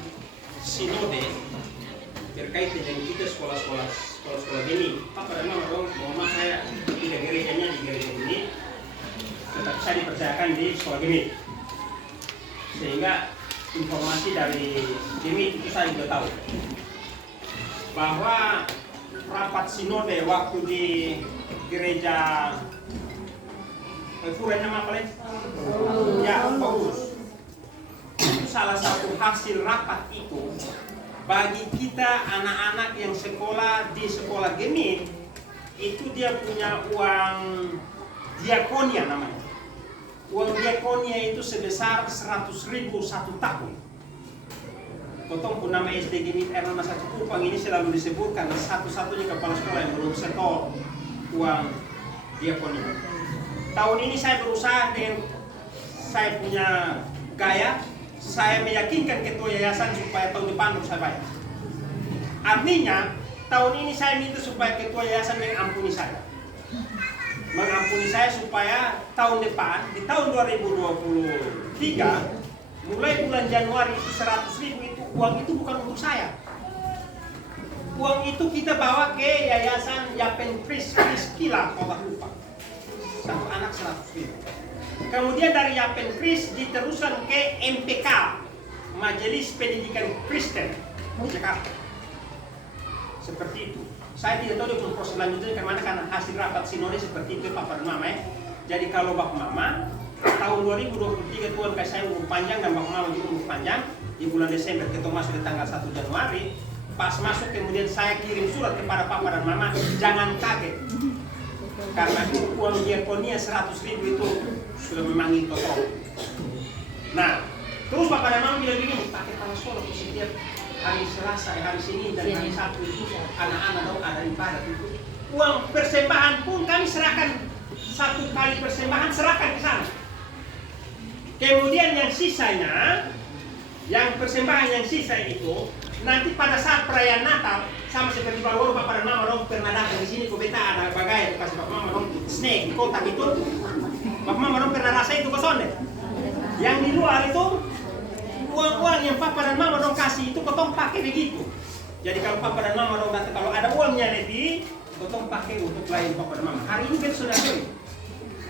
sinode terkait dengan kita sekolah-sekolah ini. Papa dan Mama saya tidak gerejanya di gereja ini, tetap saya dipercayakan di sekolah ini. Sehingga informasi dari Gemit itu saya juga tahu bahwa rapat sinode waktu di gereja Furen nama apa lagi? Ya, Paulus. Itu salah satu hasil rapat itu bagi kita anak-anak yang sekolah di sekolah Gemit itu dia punya uang diakonia namanya. Uang diakonia itu sebesar 100.000 satu tahun. Potong pun nama SD Gemit R01 Kupang ini selalu disebutkan satu-satunya kepala sekolah yang belum setor uang diakonia. Tahun ini saya berusaha dengan saya punya gaya, saya meyakinkan ketua yayasan supaya tahun depan harus saya bayar. Artinya, tahun ini saya minta supaya ketua yayasan mengampuni saya. Mengampuni saya supaya tahun depan, di tahun 2023, mulai bulan Januari itu 100.000 itu, uang itu bukan untuk saya. Uang itu kita bawa ke yayasan Yapen Kila Kota Kupang. Satu anak 100.000. Kemudian dari Yapen Kris diteruskan ke MPK, Majelis Pendidikan Kristen Jakarta. Seperti itu. Saya tidak tahu untuk proses selanjutnya kemana karena hasil rapat sinode seperti itu Papa dan Mama. Jadi kalau Bapak Mama tahun 2023 Tuhan kasih saya umur panjang dan Bapak Mama juga umur panjang di bulan Desember kita masuk di tanggal 1 Januari. Pas masuk kemudian saya kirim surat kepada Papa dan Mama, jangan kaget. Karena uang diakonia 100.000 itu sudah memanggil totong. Nah, terus Bapak dan Mama bilang begini, pakai kepala sekolah setiap hari Selasa, hari Senin dan hari Sabtu itu anak-anak dong ada ibadat itu. Uang persembahan pun kami serahkan, satu kali persembahan serahkan ke sana. Kemudian yang sisanya, yang persembahan yang sisa itu nanti pada saat perayaan Natal sama seperti baru Bapak dan Mama dong pernah datang di sini, kok beta ada bagai kasih Bapak Mama dong snack di kotak itu. Bapak Mama dong pernah rasa itu kosong deh. Yang di luar itu uang-uang yang Papa dan Mama dong kasih itu kotong pakai begitu. Jadi kalau Papa dan Mama dong datang, kalau ada uangnya lebih, kotong pakai untuk lain Papa dan Mama. Hari ini beta sudah beli.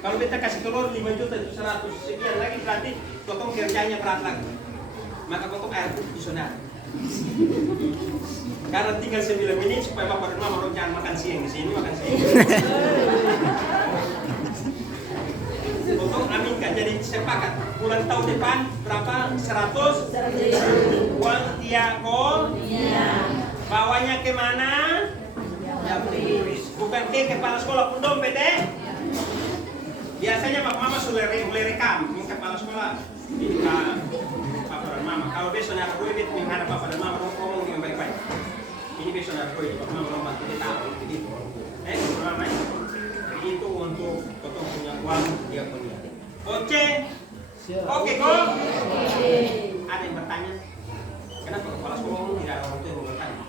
Kalau beta kasih telur 5 juta itu 100 sekian lagi berarti kotong kerjanya berat lagi. Maka kotong air putih saudara. Karena tinggal 9 menit supaya Bapak dan Mama dong jangan makan siang di sini, makan siang. Untuk aminkan jadi sepakat bulan tahun depan berapa? 100 uang diakonia. Bawanya kemana? Bukan ke kepala sekolah pun dompet Biasanya Bapak Mama sudah mulai rekam kepala sekolah ini Papa dan Mama. Kalau besok ada duit menghadap Papa dan Mama ngomong yang baik-baik. Ini besok ada duit Bapak Mama bantu kita begitu. Mama itu untuk potong punya uang diakonia. Oke, oke kok. Ada yang bertanya? Kenapa kepala sekolah umum tidak ada orang tua yang bertanya?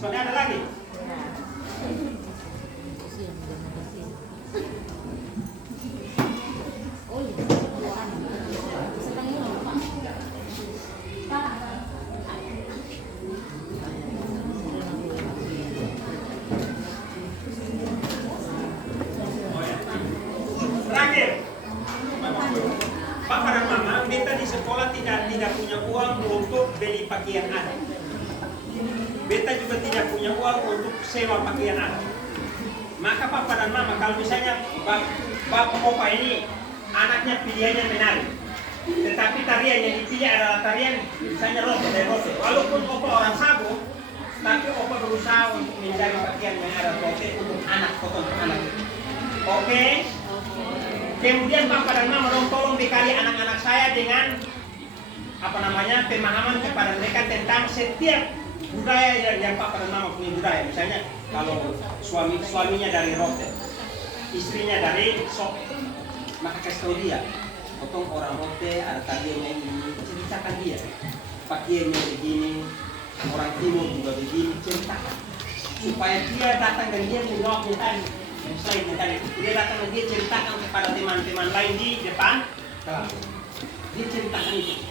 Soalnya ada lagi. Bapak dan Mama, beta di sekolah tidak punya uang untuk beli pakaian anak. Beta juga tidak punya uang untuk sewa pakaian anak. Maka Papa dan Mama, kalau misalnya Bapak Opa ini anaknya pilihannya menari. Tetapi tarian yang dipilih adalah tarian misalnya rote dari rote. Walaupun Opa orang Sabo, tapi Opa berusaha untuk mencari bagian yang ada rote untuk anak, potong anak. Oke? Kemudian Bapak dan Mama tolong bekali anak-anak saya dengan pemahaman kepada mereka tentang setiap budaya yang Bapak dan Mama punya budaya. Misalnya kalau suaminya dari rote, istrinya dari sok, maka kasih tahu dia, potong orang rote ada tariannya ini, ceritakan dia, pakaiannya begini, orang timur juga begini, ceritakan supaya dia datang dan dia menjawabnya tadi. Selain tadi, dia datang dan dia ceritakan kepada teman-teman lain di depan kelas. Dia ceritakan itu.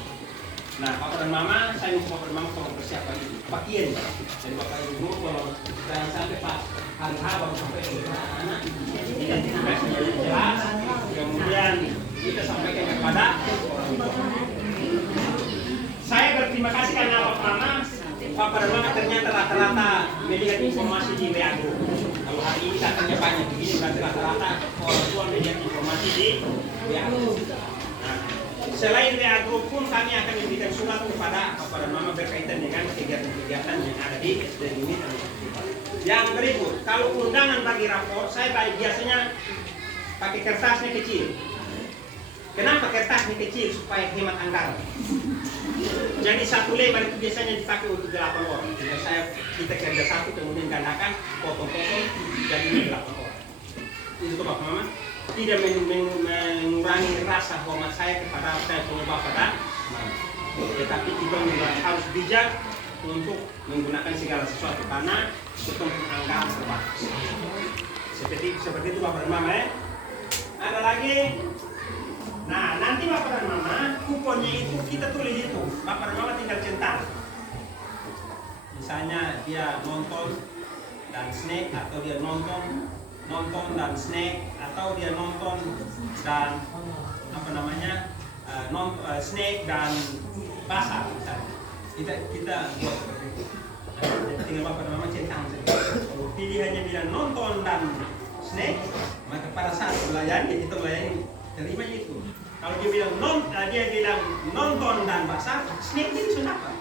Nah, Bapak dan Mama, saya minta Bapak dan Mama tolong persiapkan itu. Pakaian, jadi Bapak Ibu kalau jangan sampai pas hari baru sampai ke anak, identifikasinya jelas. Kemudian kita sampaikan kepada orang tua. Saya berterima kasih karena Bapak dan Mama ternyata rata-rata melihat informasi di WA Group. Kalau hari ini datangnya banyak begini, berarti rata-rata orang tua melihat informasi di WA Group. Nah, selain WA Group pun kami akan memberikan surat kepada Bapak dan Mama berkaitan dengan kegiatan-kegiatan yang ada di SD ini. Yang berikut, kalau undangan bagi rapor, saya biasanya pakai kertasnya kecil. Kenapa kertasnya kecil? Supaya hemat anggaran. Jadi satu lembar itu biasanya dipakai untuk 8 orang. Jadi kita kerja satu kemudian gandakan, potong-potong jadi 8 orang. Itu Bapak Mama. Tidak mengurangi rasa hormat saya kepada saya punya Bapak dan Mama. Tetapi kita harus bijak untuk menggunakan segala sesuatu karena untuk anggaran terbatas. Seperti itu Bapak dan Mama ya. Ada lagi. Nah, nanti Bapak dan Mama, kuponnya itu kita tulis itu. Bapak dan Mama tinggal centang. Misalnya dia nonton dan snack, atau dia nonton dan snack, atau dia nonton dan snack dan pasar misalnya. Kita buat seperti itu. Tinggal Bapak dan Mama centang. Kalau pilihannya bilang nonton dan snack, maka pada saat melayani, kita melayani terima itu. Kalau dia bilang nonton dan basah, snack itu kenapa?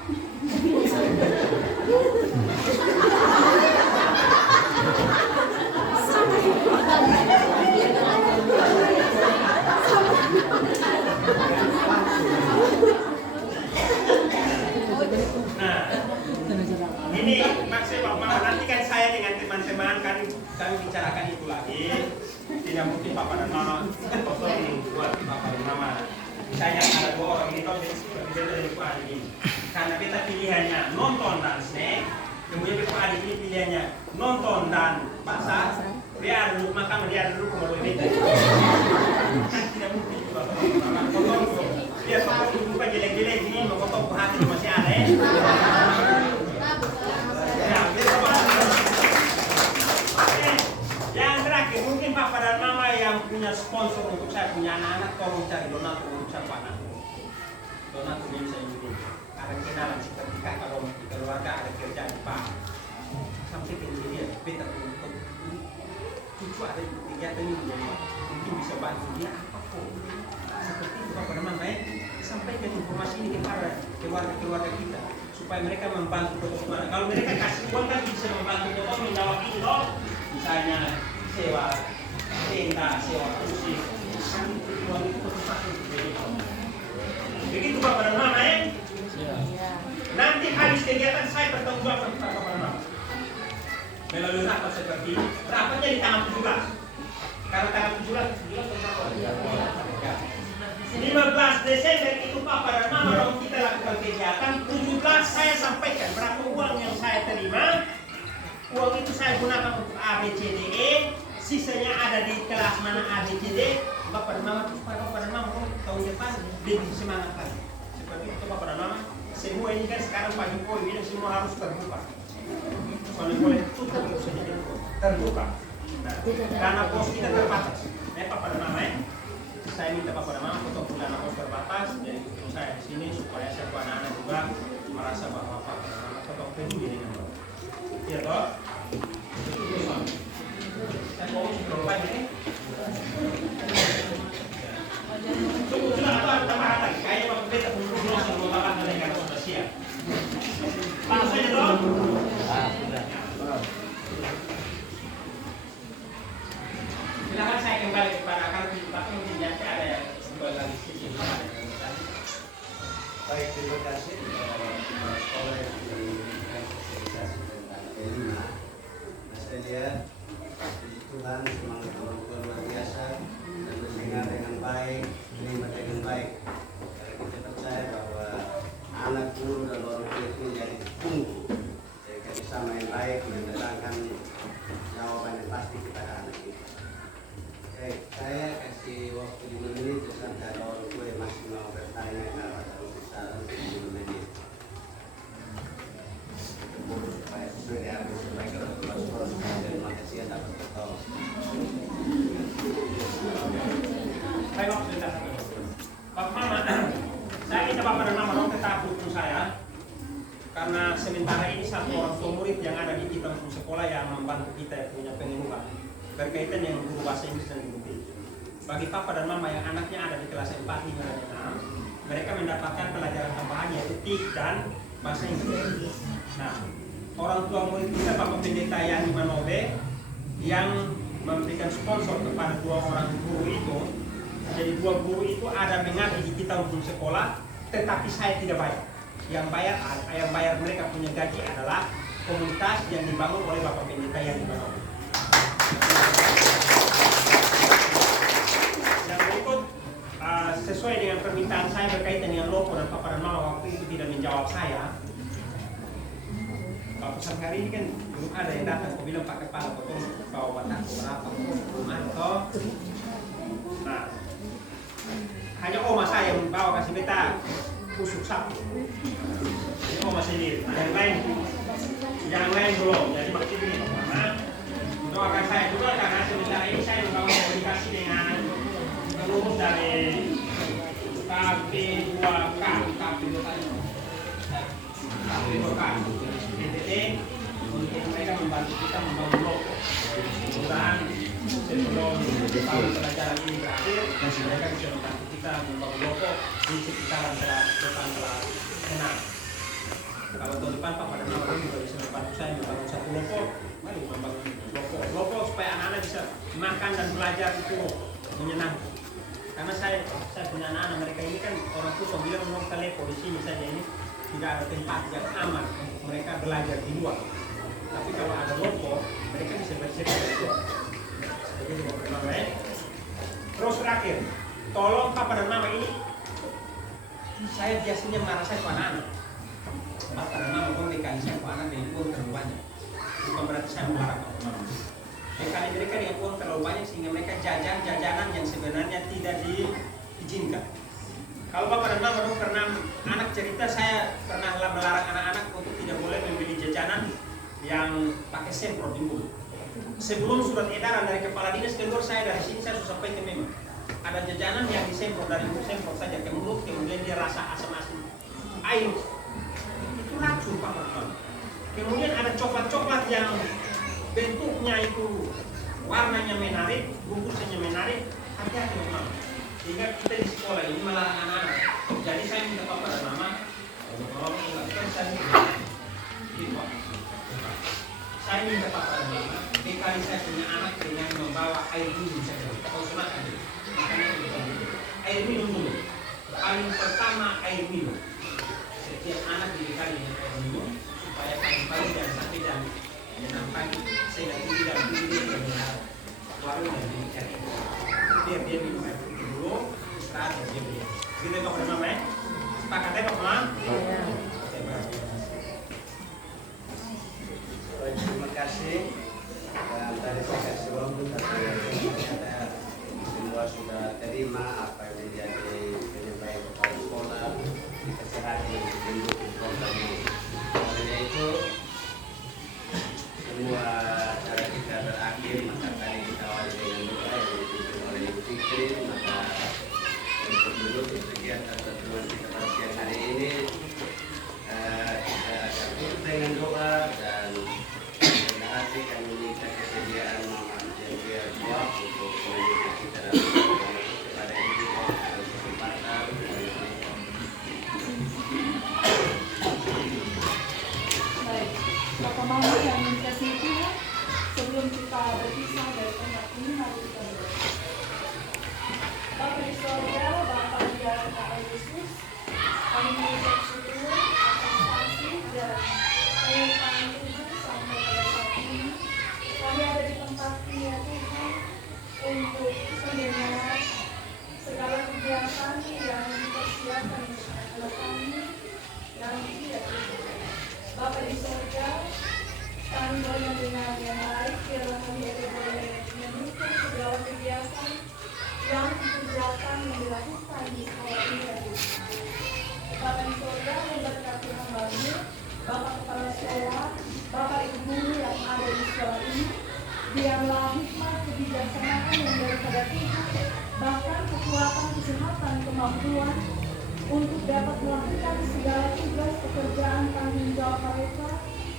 Nah, ini maksud Bapak, nanti kan saya dengan teman-teman kami bicarakan itu lagi. Tidak mungkin Bapak dan Mama kosong buat Bapak dan Mama. Misalnya ada 2 orang ini berbeda dari Pak Adik ini. Karena kita pilihannya nonton dan snack, kemudian Pak Adik ini pilihannya nonton dan basah. Dia ada duduk makan, dia ada duduk kembali beda. Kan tidak mungkin Bapak dan Mama potong. Dia potong bukan jelek-jelek ini, memotong ke hati masih ada ya. Mungkin Bapak dan Mama yang punya sponsor untuk saya punya anak-anak, tolong cari donatur untuk saya Pak anak. Donatur yang saya ini ada kenalan seperti kakak kalau di keluarga ada kerjaan Pak. Sampai ke dia beta untuk cucu ada kegiatan ini mungkin bisa bantu dia apa kok. Seperti itu Bapak dan Mama ya. Sampaikan informasi ini kepada keluarga kita supaya mereka membantu toko-toko. Kalau mereka kasih uang kan bisa membantu toko menjawab ini loh. Misalnya sewa tenda, sewa kursi, kan uang itu terpakai begitu Bapak dan Mama ya. Nanti habis kegiatan saya bertanggung jawab kepada Bapak dan Mama melalui rapat seperti ini. Rapatnya di tanggal 17 karena tanggal 15 Desember itu Bapak dan Mama kalau kita lakukan kegiatan. 17 saya sampaikan berapa uang yang saya terima. Uang itu saya gunakan untuk ABCDE, sisanya ada di kelas mana ABCD. Bapak dan Mama supaya Bapak dan Mama tahun depan lebih semangat lagi. Seperti itu Bapak dan Mama. Semua ini kan sekarang Pak Jokowi bilang semua harus terbuka. Soalnya boleh tutup terbuka. Nah, karena pos kita terbatas. Bapak dan Mama ya. Saya minta Bapak dan Mama potong dana pos terbatas. Jadi saya di sini supaya siapa anak-anak juga merasa bahwa Bapak dan Mama potong peduli dengan Bapak. Iya toh? Saya mau berubah ini. kembali kepada akal tapi mungkin nanti ada sebuah lagi sisi. Baik, terima kasih sekolah yang sudah memberikan sosialisasi tentang kelima. Nah, saya lihat puji Tuhan semangat orang tua luar biasa dan mendengar dengan baik, menerima dengan baik. Karena kita percaya bahwa anak guru dan orang tua itu menjadi tunggu dari kerjasama yang baik mendatangkan jawaban yang pasti kepada anak kita. Oke, saya kasih waktu 5 menit sampai ada orang tua yang masih mau bertanya kalau ada saran 5 menit. Supaya sesuai diambil sebagai orang tua sekolah dan makasih dapat bertolong. Baik, waktu kita satu. Bapak Mama, saya minta Bapak dan Mama dong tetap dukung saya. Karena sementara ini satu orang tua murid yang ada di kita untuk sekolah yang membantu kita yang punya pengeluhan berkaitan dengan guru bahasa Inggris dan guru PJ. Bagi Papa dan Mama yang anaknya ada di kelas 4, 5, dan 6, mereka mendapatkan pelajaran tambahan yaitu TIK dan bahasa Inggris. Nah, orang tua murid kita Bapak Pendeta Yani Manobe yang memberikan sponsor kepada 2 orang guru itu. Jadi 2 guru itu ada mengabdi di kita untuk sekolah, tetapi saya tidak bayar. Yang bayar mereka punya gaji adalah komunitas yang dibangun oleh Bapak Pendeta Yani Manobe. Yang berikut sesuai dengan permintaan saya berkaitan dengan logo dan Papa dan Mama waktu itu tidak menjawab saya. Bapak sampai hari ini kan belum ada yang datang. Aku bilang Pak Kepala potong bawa batako berapa belum ada toh. Nah, hanya oma saya yang bawa kasih beta kusuk sapu. Ini oma sendiri. Yang lain belum. Jadi maksud ini Pak. Doakan saya juga karena sebentar ini saya membangun komunikasi dengan pengurus dari KP2K, NTT untuk mereka membantu kita membangun logo. Mudah-mudahan sebelum tahun pelajaran ini berakhir, mereka bisa membantu kita membangun logo di sekitaran depan kelas 6. Kalau tahun depan Pak pada Mama juga bisa membantu saya membangun satu logo, mari membangun logo supaya anak-anak bisa makan dan belajar itu menyenangkan. Karena saya punya anak-anak mereka ini kan orang tua bilang mau kita lepo di sini saja ini tidak ada tempat yang aman untuk mereka belajar di luar. Tapi kalau ada logo mereka bisa bersiap di luar. Begitu Bapak ya. Terus terakhir, tolong Papa dan Mama ini saya biasanya marah saya ke anak-anak. Bapak dan Mama pun dikali saya ke anak dengan uang terlalu banyak. Bukan berarti saya melarang Bapak dan Mama. Dikali mereka dengan uang terlalu banyak sehingga mereka jajan-jajanan yang sebenarnya tidak diizinkan. Kalau Bapak dan Mama pernah anak cerita saya pernah melarang anak-anak untuk tidak boleh membeli jajanan yang pakai semprot di mulut. Sebelum surat edaran dari kepala dinas keluar saya dari sini saya sudah sampaikan memang ada jajanan yang disemprot dari mulut semprot saja ke mulut kemudian dia rasa asam-asam air itu racun Pak Mama. Kemudian ada coklat-coklat yang bentuknya itu warnanya menarik, bungkusannya menarik, hati-hati Mama. Sehingga kita di sekolah ini melarang anak-anak. Jadi saya minta Papa dan Mama tolong ingatkan saya minta Papa dan Mama kali saya punya anak dengan membawa air minum saja. Kau sunahkan dulu. Makanya kita minum. Air minum dulu. Paling pertama air minum. Setiap anak dibekali dengan air minum supaya paling jangan sampai dan menampak sehingga tidak tidak warung dan demikian. Biar dia minum air dulu, istirahat dan dia beri. Gitu Bapak dan Mama ya? Sepakat ya Bapak Mama? Iya. Terima kasih. Dan tadi saya kasih waktu tapi ternyata semua sudah terima apa yang menjadi penyampaian kepala sekolah kesehatan untuk mendukung program ini. Oleh itu semua cara kita berakhir maka tadi kita awali dengan doa yang dipimpin oleh Ibu Fikri. Maka untuk menutup kegiatan pertemuan kita pada siang hari ini kita akan tutup dengan doa dan hati kami minta kesediaan Mama Jennifer Buat untuk menutup kita kepada Ibu dalam kesempatan baik, Bapak Mama yang dikasih Tuhan, sebelum kita berpisah dari tempat ini mari kita berdoa. kemampuan untuk dapat melakukan segala tugas pekerjaan tanggung jawab mereka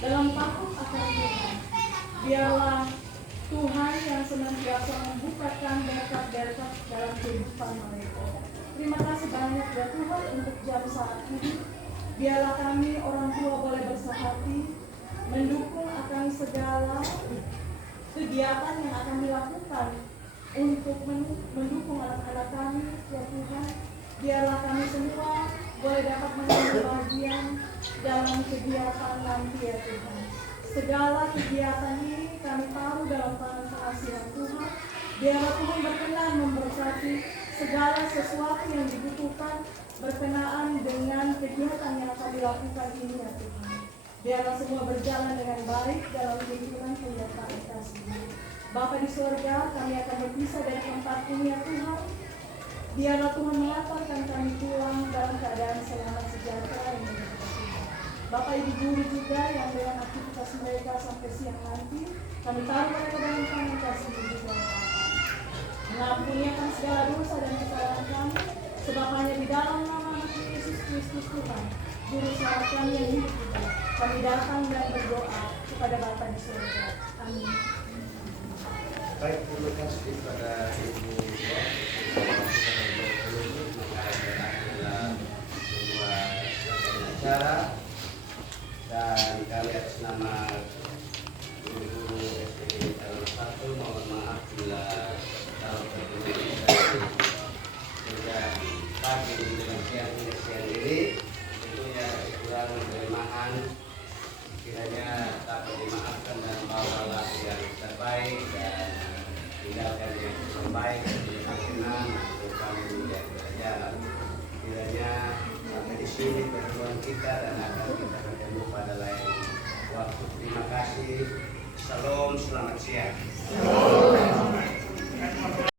dalam takut akan Tuhan. Biarlah Tuhan yang senantiasa membukakan berkat-berkat dalam kehidupan mereka. Terima kasih banyak ya Tuhan untuk jam saat ini. Biarlah kami orang tua boleh bersahati, mendukung akan segala kegiatan yang akan dilakukan untuk mendukung anak-anak kami ya Tuhan. Biarlah kami semua boleh dapat mengambil bagian dalam kegiatan nanti ya Tuhan. Segala kegiatan ini kami taruh dalam tangan pengasihan Tuhan. Biarlah Tuhan berkenan memberkati segala sesuatu yang dibutuhkan berkenaan dengan kegiatan yang akan dilakukan ini ya Tuhan. Biarlah semua berjalan dengan baik dalam lingkungan penyertaan kasih. Bapa di surga, kami akan berpisah dari tempat ini ya Tuhan. Biarlah Tuhan mengantarkan kami pulang dalam keadaan selamat sejahtera yang berkati. Bapak Ibu guru juga yang dengan aktivitas mereka sampai siang nanti, kami taruh mereka dalam tangan kasih juga Bapa. Mengampuni akan segala dosa dan kesalahan kami, sebab hanya di dalam nama Yesus Kristus Tuhan, Juru Selamat kami yang hidup juga, kami datang dan berdoa kepada Bapa di surga. Amin. Baik, terima kasih kepada Ibu ya. Semua acara dan kami atas nama guru-guru SPG Calon 1 mohon maaf bila kalau sudah pagi dengan siang ini tentunya kekurangan kelemahan kiranya dapat dimaafkan dan bawalah yang terbaik dan tinggalkan yang terbaik untuk kemenangan untuk kami yang berjalan. Kiranya sampai di sini pertemuan kita dan akan kita bertemu pada lain waktu. Terima kasih. Salam, selamat siang.